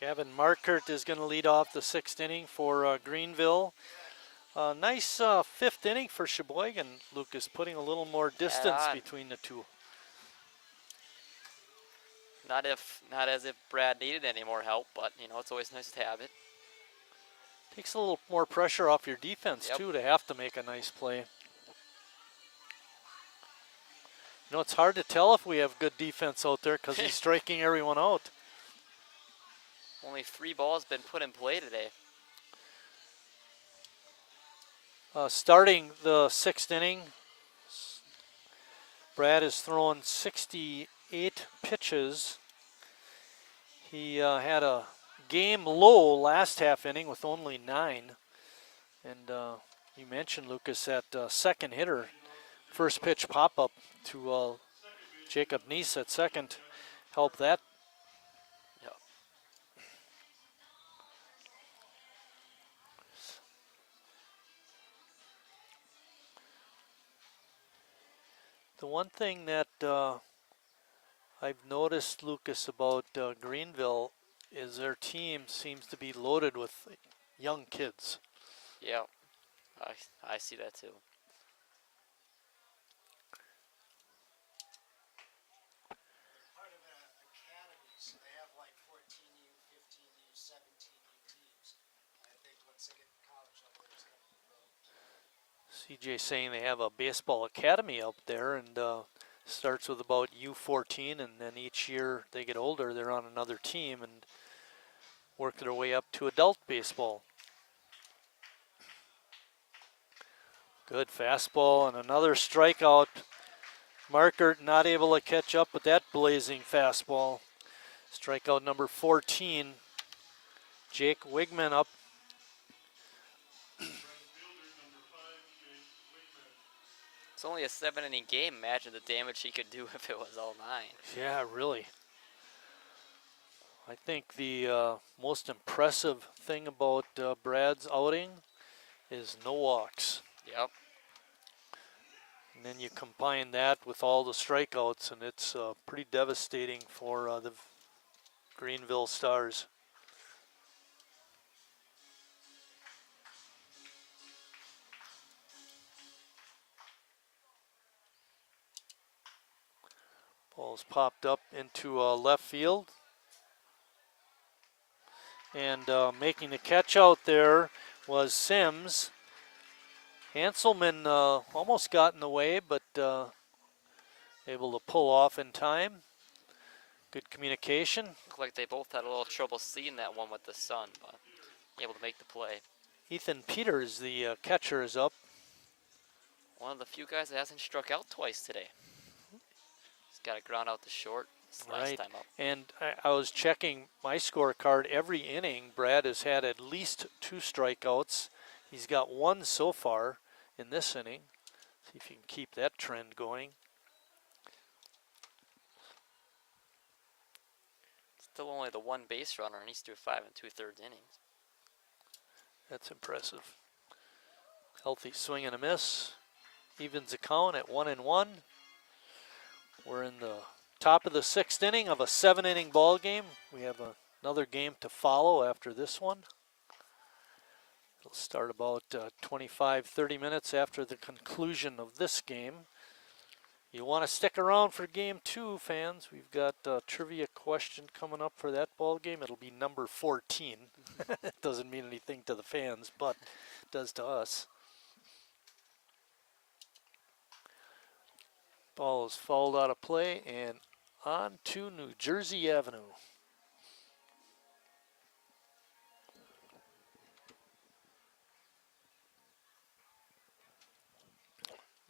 Gavin Markert is going to lead off the 6th inning for Greenville. Nice 5th inning for Sheboygan, Lucas, putting a little more distance between the two. Not as if Brad needed any more help, but you know, it's always nice to have it. Takes a little more pressure off your defense too, to have to make a nice play. You know, it's hard to tell if we have good defense out there because he's striking everyone out. Only 3 balls been put in play today. Starting the 6th inning, Brad has thrown 68 pitches. He had a game low last half inning with only 9. And you mentioned, Lucas, that second hitter, first pitch pop-up to Jacob Neese at second, helped that. The one thing that I've noticed, Lucas, about Greenville is their team seems to be loaded with young kids. Yeah, I see that too. Part of an academy, so they have like 14U, 15U, 17U teams. I think once they get to college level, it's going to be CJ saying they have a baseball academy up there, and starts with about U14, and then each year they get older, they're on another team and work their way up to adult baseball. Good fastball and another strikeout. Markert not able to catch up with that blazing fastball. Strikeout number 14. Jake Wigman up. It's only a 7-inning game. Imagine the damage he could do if it was all 9. Yeah, really. I think the most impressive thing about Brad's outing is no walks. Yep. And then you combine that with all the strikeouts, and it's pretty devastating for the Greenville Stars. Ball's popped up into left field. And making the catch out there was Sims. Hanselman almost got in the way, but able to pull off in time. Good communication. Looked like they both had a little trouble seeing that one with the sun, but able to make the play. Ethan Peters, the catcher, is up. One of the few guys that hasn't struck out twice today. He's got a ground out to short. Last time up. And I was checking my scorecard. Every inning, Brad has had at least 2 strikeouts. He's got 1 so far, in this inning. See if you can keep that trend going. Still only the one base runner, and he's through 5 2/3 innings. That's impressive. Healthy swing and a miss. Evens the count at 1-1. We're in the top of the 6th inning of a 7-inning ball game. We have another game to follow after this one. It'll start about 25-30 minutes after the conclusion of this game. You want to stick around for game 2, fans. We've got a trivia question coming up for that ball game. It'll be number 14. It doesn't mean anything to the fans, but it does to us. Ball is fouled out of play and on to New Jersey Avenue.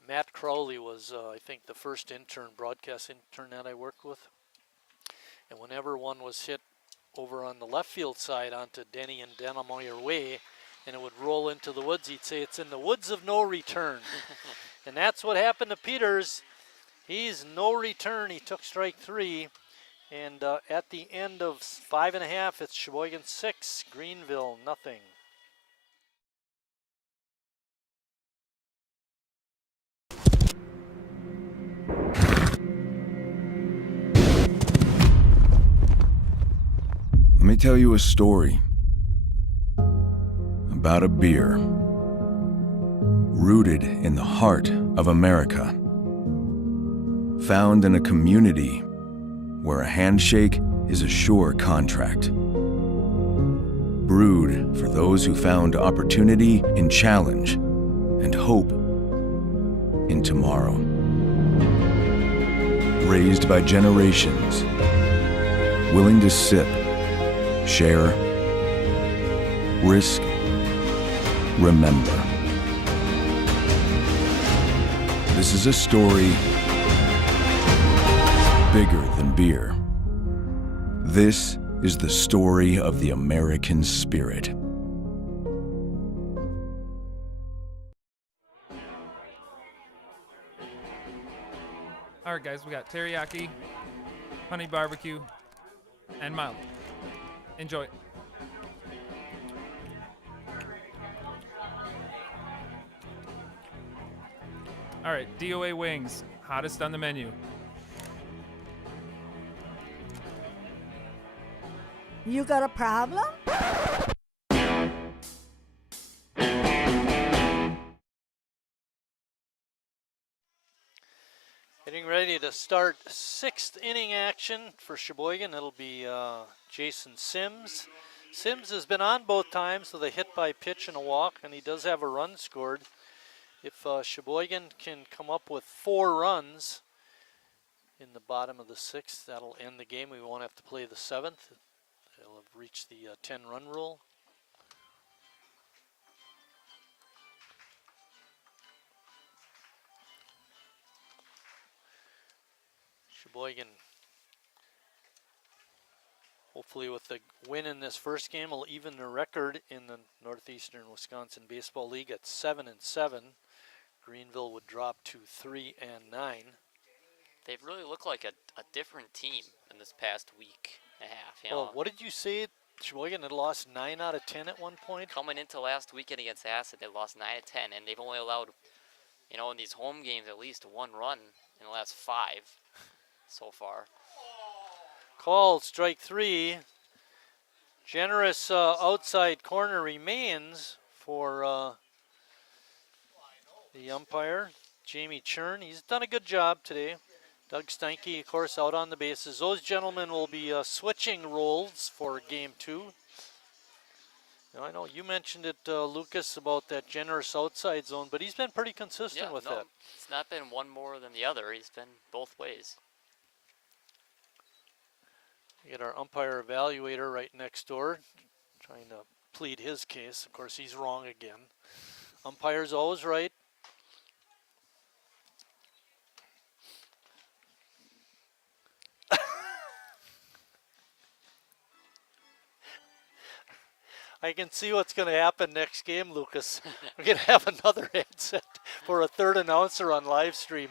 Matt Crowley was, I think, the first broadcast intern that I worked with. And whenever one was hit over on the left field side onto Denny and Denamoyer Way, and it would roll into the woods, he'd say, "It's in the woods of no return." And that's what happened to Peters. He's no return. He took strike 3. And at the end of 5 1/2, it's Sheboygan 6, Greenville nothing. Let me tell you a story about a beer rooted in the heart of America, found in a community where a handshake is a sure contract, brewed for those who found opportunity in challenge and hope in tomorrow, raised by generations, willing to sip, share, risk, remember. This is a story bigger than beer. This is the story of the American spirit. All right, guys, we got teriyaki, honey barbecue, and mild. Enjoy. All right, DOA wings, hottest on the menu. You got a problem? Getting ready to start 6th inning action for Sheboygan. It'll be Jason Sims. Sims has been on both times with a hit by pitch and a walk, and he does have a run scored. If Sheboygan can come up with 4 runs in the bottom of the 6th, that'll end the game. We won't have to play the 7th. They'll have reached the 10-run rule. Sheboygan, hopefully with the win in this first game, will even the record in the Northeastern Wisconsin Baseball League at 7-7. Greenville would drop to 3-9. They've really looked like a different team in this past week and a half. You know, Well, what did you say? Sheboygan had lost 9 out of 10 at one point? coming into last weekend against Acid, they lost 9 of 10, and they've only allowed, you know, in these home games, at least 1 run in the last 5 so far. Called strike 3. Generous outside corner remains for the umpire, Jamie Churn. He's done a good job today. Doug Steinke, of course, out on the bases. Those gentlemen will be switching roles for game 2. Now, I know you mentioned it, Lucas, about that generous outside zone, but he's been pretty consistent with that. It's not been one more than the other. He's been both ways. We get our umpire evaluator right next door, trying to plead his case. Of course, he's wrong again. Umpire's always right. I can see what's going to happen next game, Lucas. We're going to have another headset for a third announcer on live stream.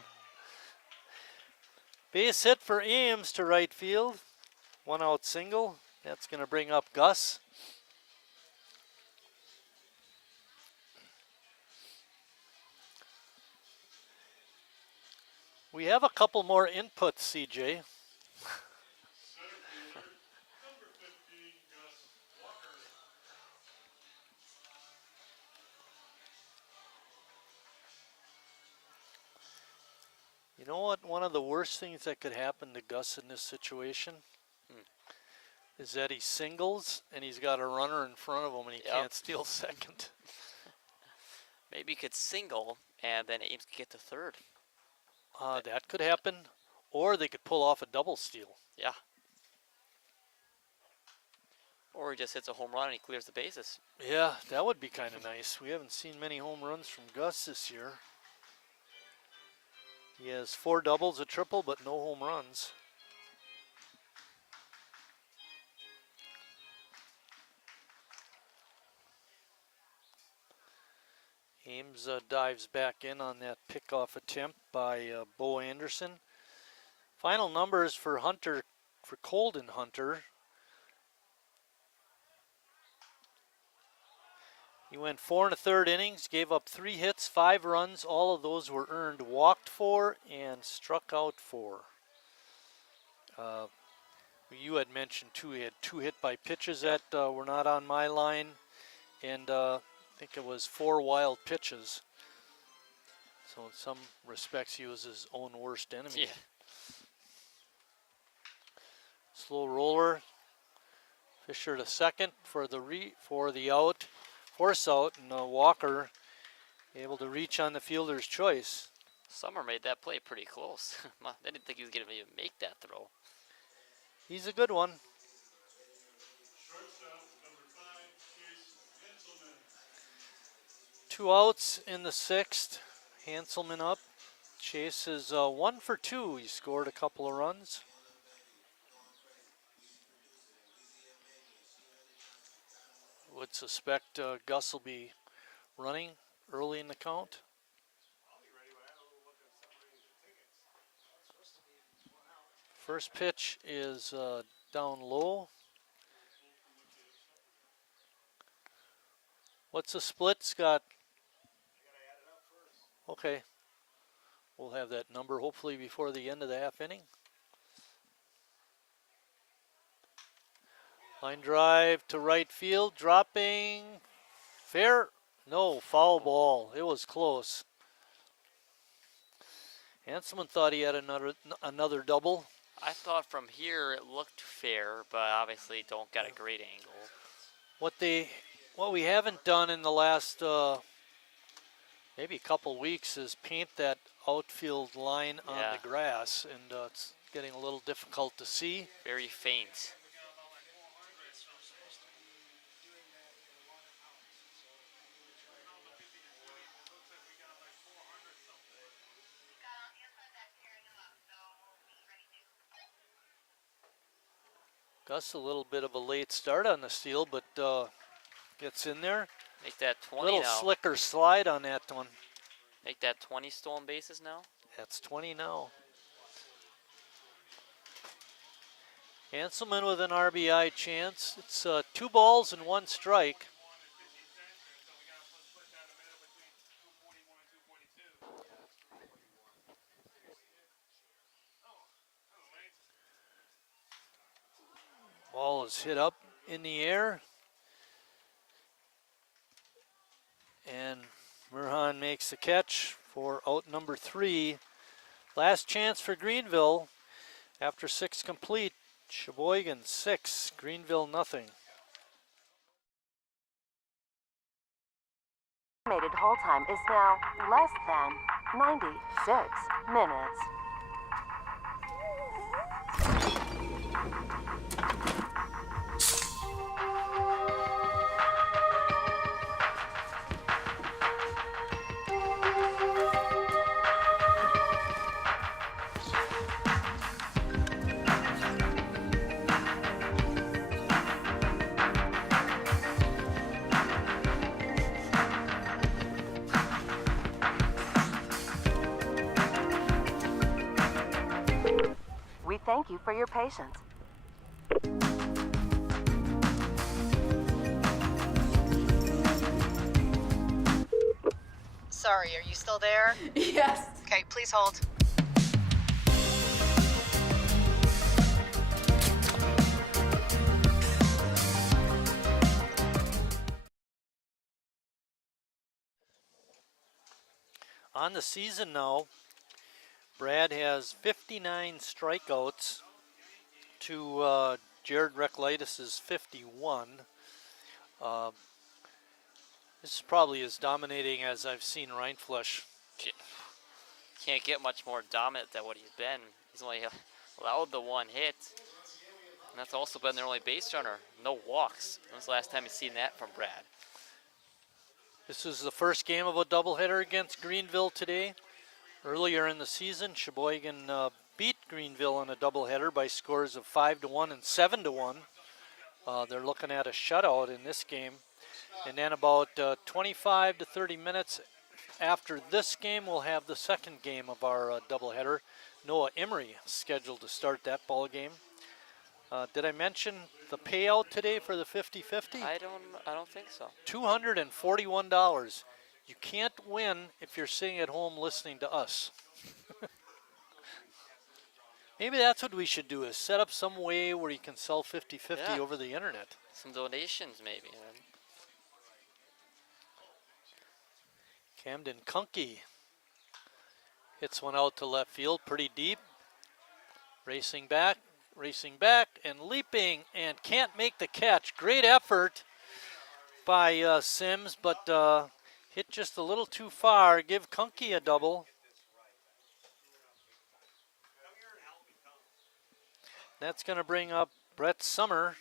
Base hit for Ames to right field. 1 out single. That's going to bring up Gus. We have a couple more inputs, CJ. You know what? One of the worst things that could happen to Gus in this situation is that he singles and he's got a runner in front of him and he can't steal second. Maybe he could single and then Ames could get to third. That could happen. Or they could pull off a double steal. Yeah. Or he just hits a home run and he clears the bases. Yeah, that would be kind of nice. We haven't seen many home runs from Gus this year. He has 4 doubles, a triple, but no home runs. Ames dives back in on that pickoff attempt by Bo Anderson. Final numbers for Hunter, for Colden Hunter. He went 4 1/3 innings, gave up 3 hits, 5 runs. All of those were earned, walked 4 and struck out 4. You had mentioned too, he had 2 hit by pitches that were not on my line, and I think it was 4 wild pitches. So in some respects, he was his own worst enemy. Yeah. Slow roller. Fisher to second for the out. Force out, and Walker able to reach on the fielder's choice. Summer made that play pretty close. I didn't think he was going to even make that throw. He's a good one. Two outs in the 6th. Hanselman up. Chase is 1 for 2. He scored a couple of runs. Would suspect Gus will be running early in the count. First pitch is down low. What's the split, Scott? Okay. We'll have that number hopefully before the end of the half inning. Line drive to right field, dropping. Fair? No, foul ball. It was close. Hanselman thought he had another double. I thought from here it looked fair, but obviously don't got a great angle. What we haven't done in the last maybe a couple weeks is paint that outfield line on the grass, and it's getting a little difficult to see. Very faint. Gus a little bit of a late start on the steal, but gets in there. Make that 20 little now. Slicker slide on that one. Make that 20 stolen bases now. That's 20 now. Hanselman with an RBI chance. It's 2 balls and 1 strike. Ball is hit up in the air. And Murhan makes the catch for out number 3. Last chance for Greenville after 6 complete. Sheboygan 6, Greenville nothing. Estimated hold time is now less than 96 minutes. thank you for your patience. Sorry, are you still there? Yes. Okay, please hold. On the season now, Brad has 59 strikeouts to Jared Reclitus's 51. This is probably as dominating as I've seen Rindfleisch. Can't get much more dominant than what he's been. He's only allowed the one hit. And that's also been their only base runner. No walks. When's the last time you've seen that from Brad? This is the first game of a doubleheader against Greenville today. Earlier in the season, Sheboygan beat Greenville in a doubleheader by scores of 5-1 and 7-1. They're looking at a shutout in this game. And then about 25 to 30 minutes after this game, we'll have the second game of our doubleheader. Noah Emery scheduled to start that ball game. Did I mention the payout today for the 50-50? I don't think so. $241. You can't win if you're sitting at home listening to us. Maybe that's what we should do, is set up some way where you can sell 50-50 over the internet. Some donations maybe. Camden Kunke hits one out to left field pretty deep. Racing back, and leaping, and can't make the catch. Great effort by Sims, but hit just a little too far. Give Kunke a double. That's going to bring up Brett Summer.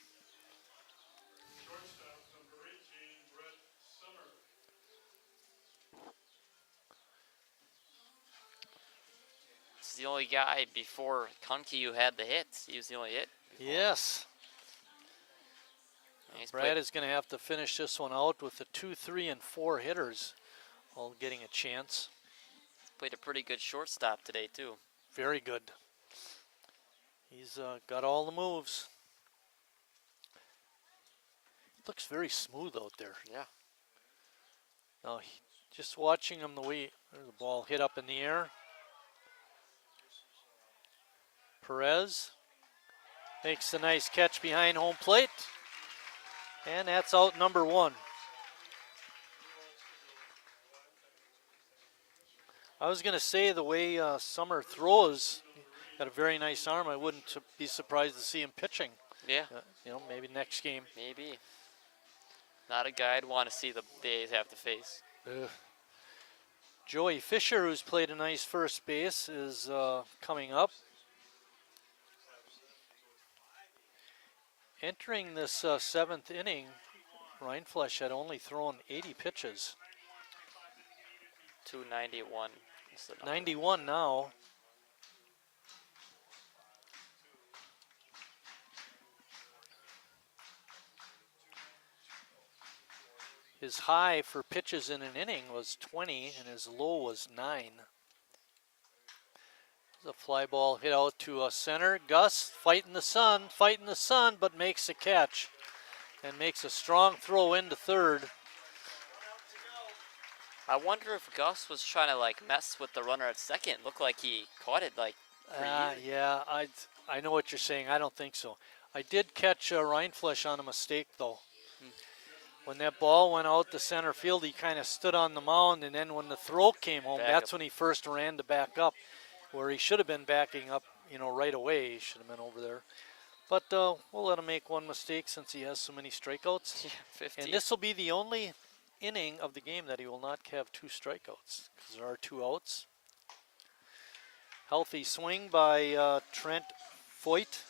This is the only guy before Kunke who had the hits. He was the only hit before. Yes. Brad is going to have to finish this one out with the 2, 3, and 4 hitters all getting a chance. Played a pretty good shortstop today, too. Very good. He's got all the moves. Looks very smooth out there. Yeah. Now, just watching him, the way the ball hit up in the air. Perez makes the nice catch behind home plate. And that's out number 1. I was going to say the way Summer throws, got a very nice arm. I wouldn't be surprised to see him pitching. Yeah. Maybe next game. Maybe. Not a guy I'd want to see the A's have to face. Joey Fisher, who's played a nice first base, is coming up. Entering this 7th inning, Rindfleisch had only thrown 80 pitches. 291. 91 now. His high for pitches in an inning was 20, and his low was 9. The fly ball hit out to center. Gus fighting the sun, but makes the catch and makes a strong throw into third. I wonder if Gus was trying to mess with the runner at second. Looked like he caught it Yeah, I know what you're saying. I don't think so. I did catch Rindfleisch on a mistake though. When that ball went out to center field, he kind of stood on the mound, and then when the throw came home, that's when he first ran to back up, where he should have been backing up, right away. He should have been over there. But we'll let him make one mistake since he has so many strikeouts. Yeah, 15. And this will be the only inning of the game that he will not have 2 strikeouts, because there are 2 outs. Healthy swing by Trent Foyt.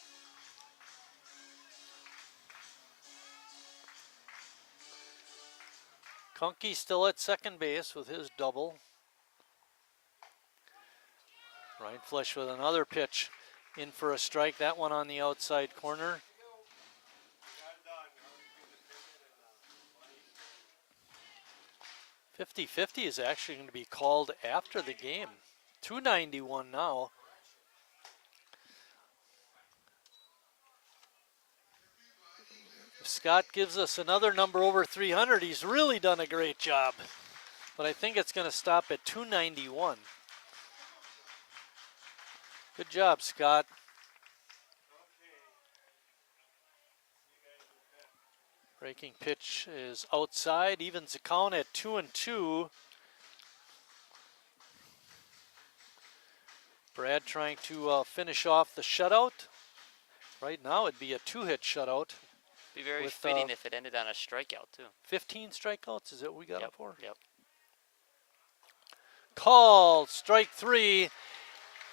Kunke still at second base with his double. Rindfleisch with another pitch in for a strike. That one on the outside corner. .50 is actually going to be called after the game. 291 now. If Scott gives us another number over 300, he's really done a great job. But I think it's going to stop at 291. Good job, Scott. Breaking pitch is outside, evens the count at 2-2. Brad trying to finish off the shutout. Right now it'd be a 2-hit shutout. Be very with, fitting if it ended on a strikeout too. 15 strikeouts, is that what we got Yep, it for? Yep. Called, strike 3.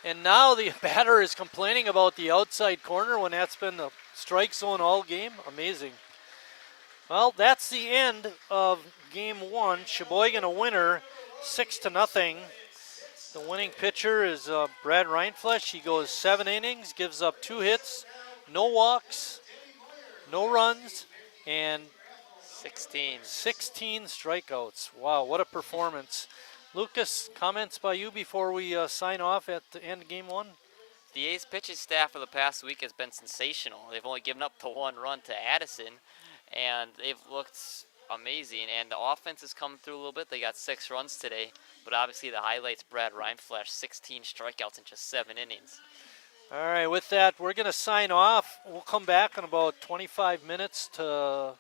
And now the batter is complaining about the outside corner when that's been the strike zone all game. Amazing. Well, that's the end of game 1. Sheboygan a winner, 6-0. The winning pitcher is Brad Reinflesch. He goes 7 innings, gives up 2 hits, no walks, no runs, and 16 strikeouts. Wow, what a performance. Lucas, comments by you before we sign off at the end of game 1? The A's pitching staff for the past week has been sensational. They've only given up the 1 run to Addison, and they've looked amazing. And the offense has come through a little bit. They got 6 runs today, but obviously the highlights, Brad Reinflesch, 16 strikeouts in just 7 innings. All right, with that, we're going to sign off. We'll come back in about 25 minutes to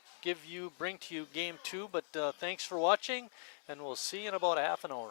bring to you game 2. But thanks for watching, and we'll see you in about a half an hour.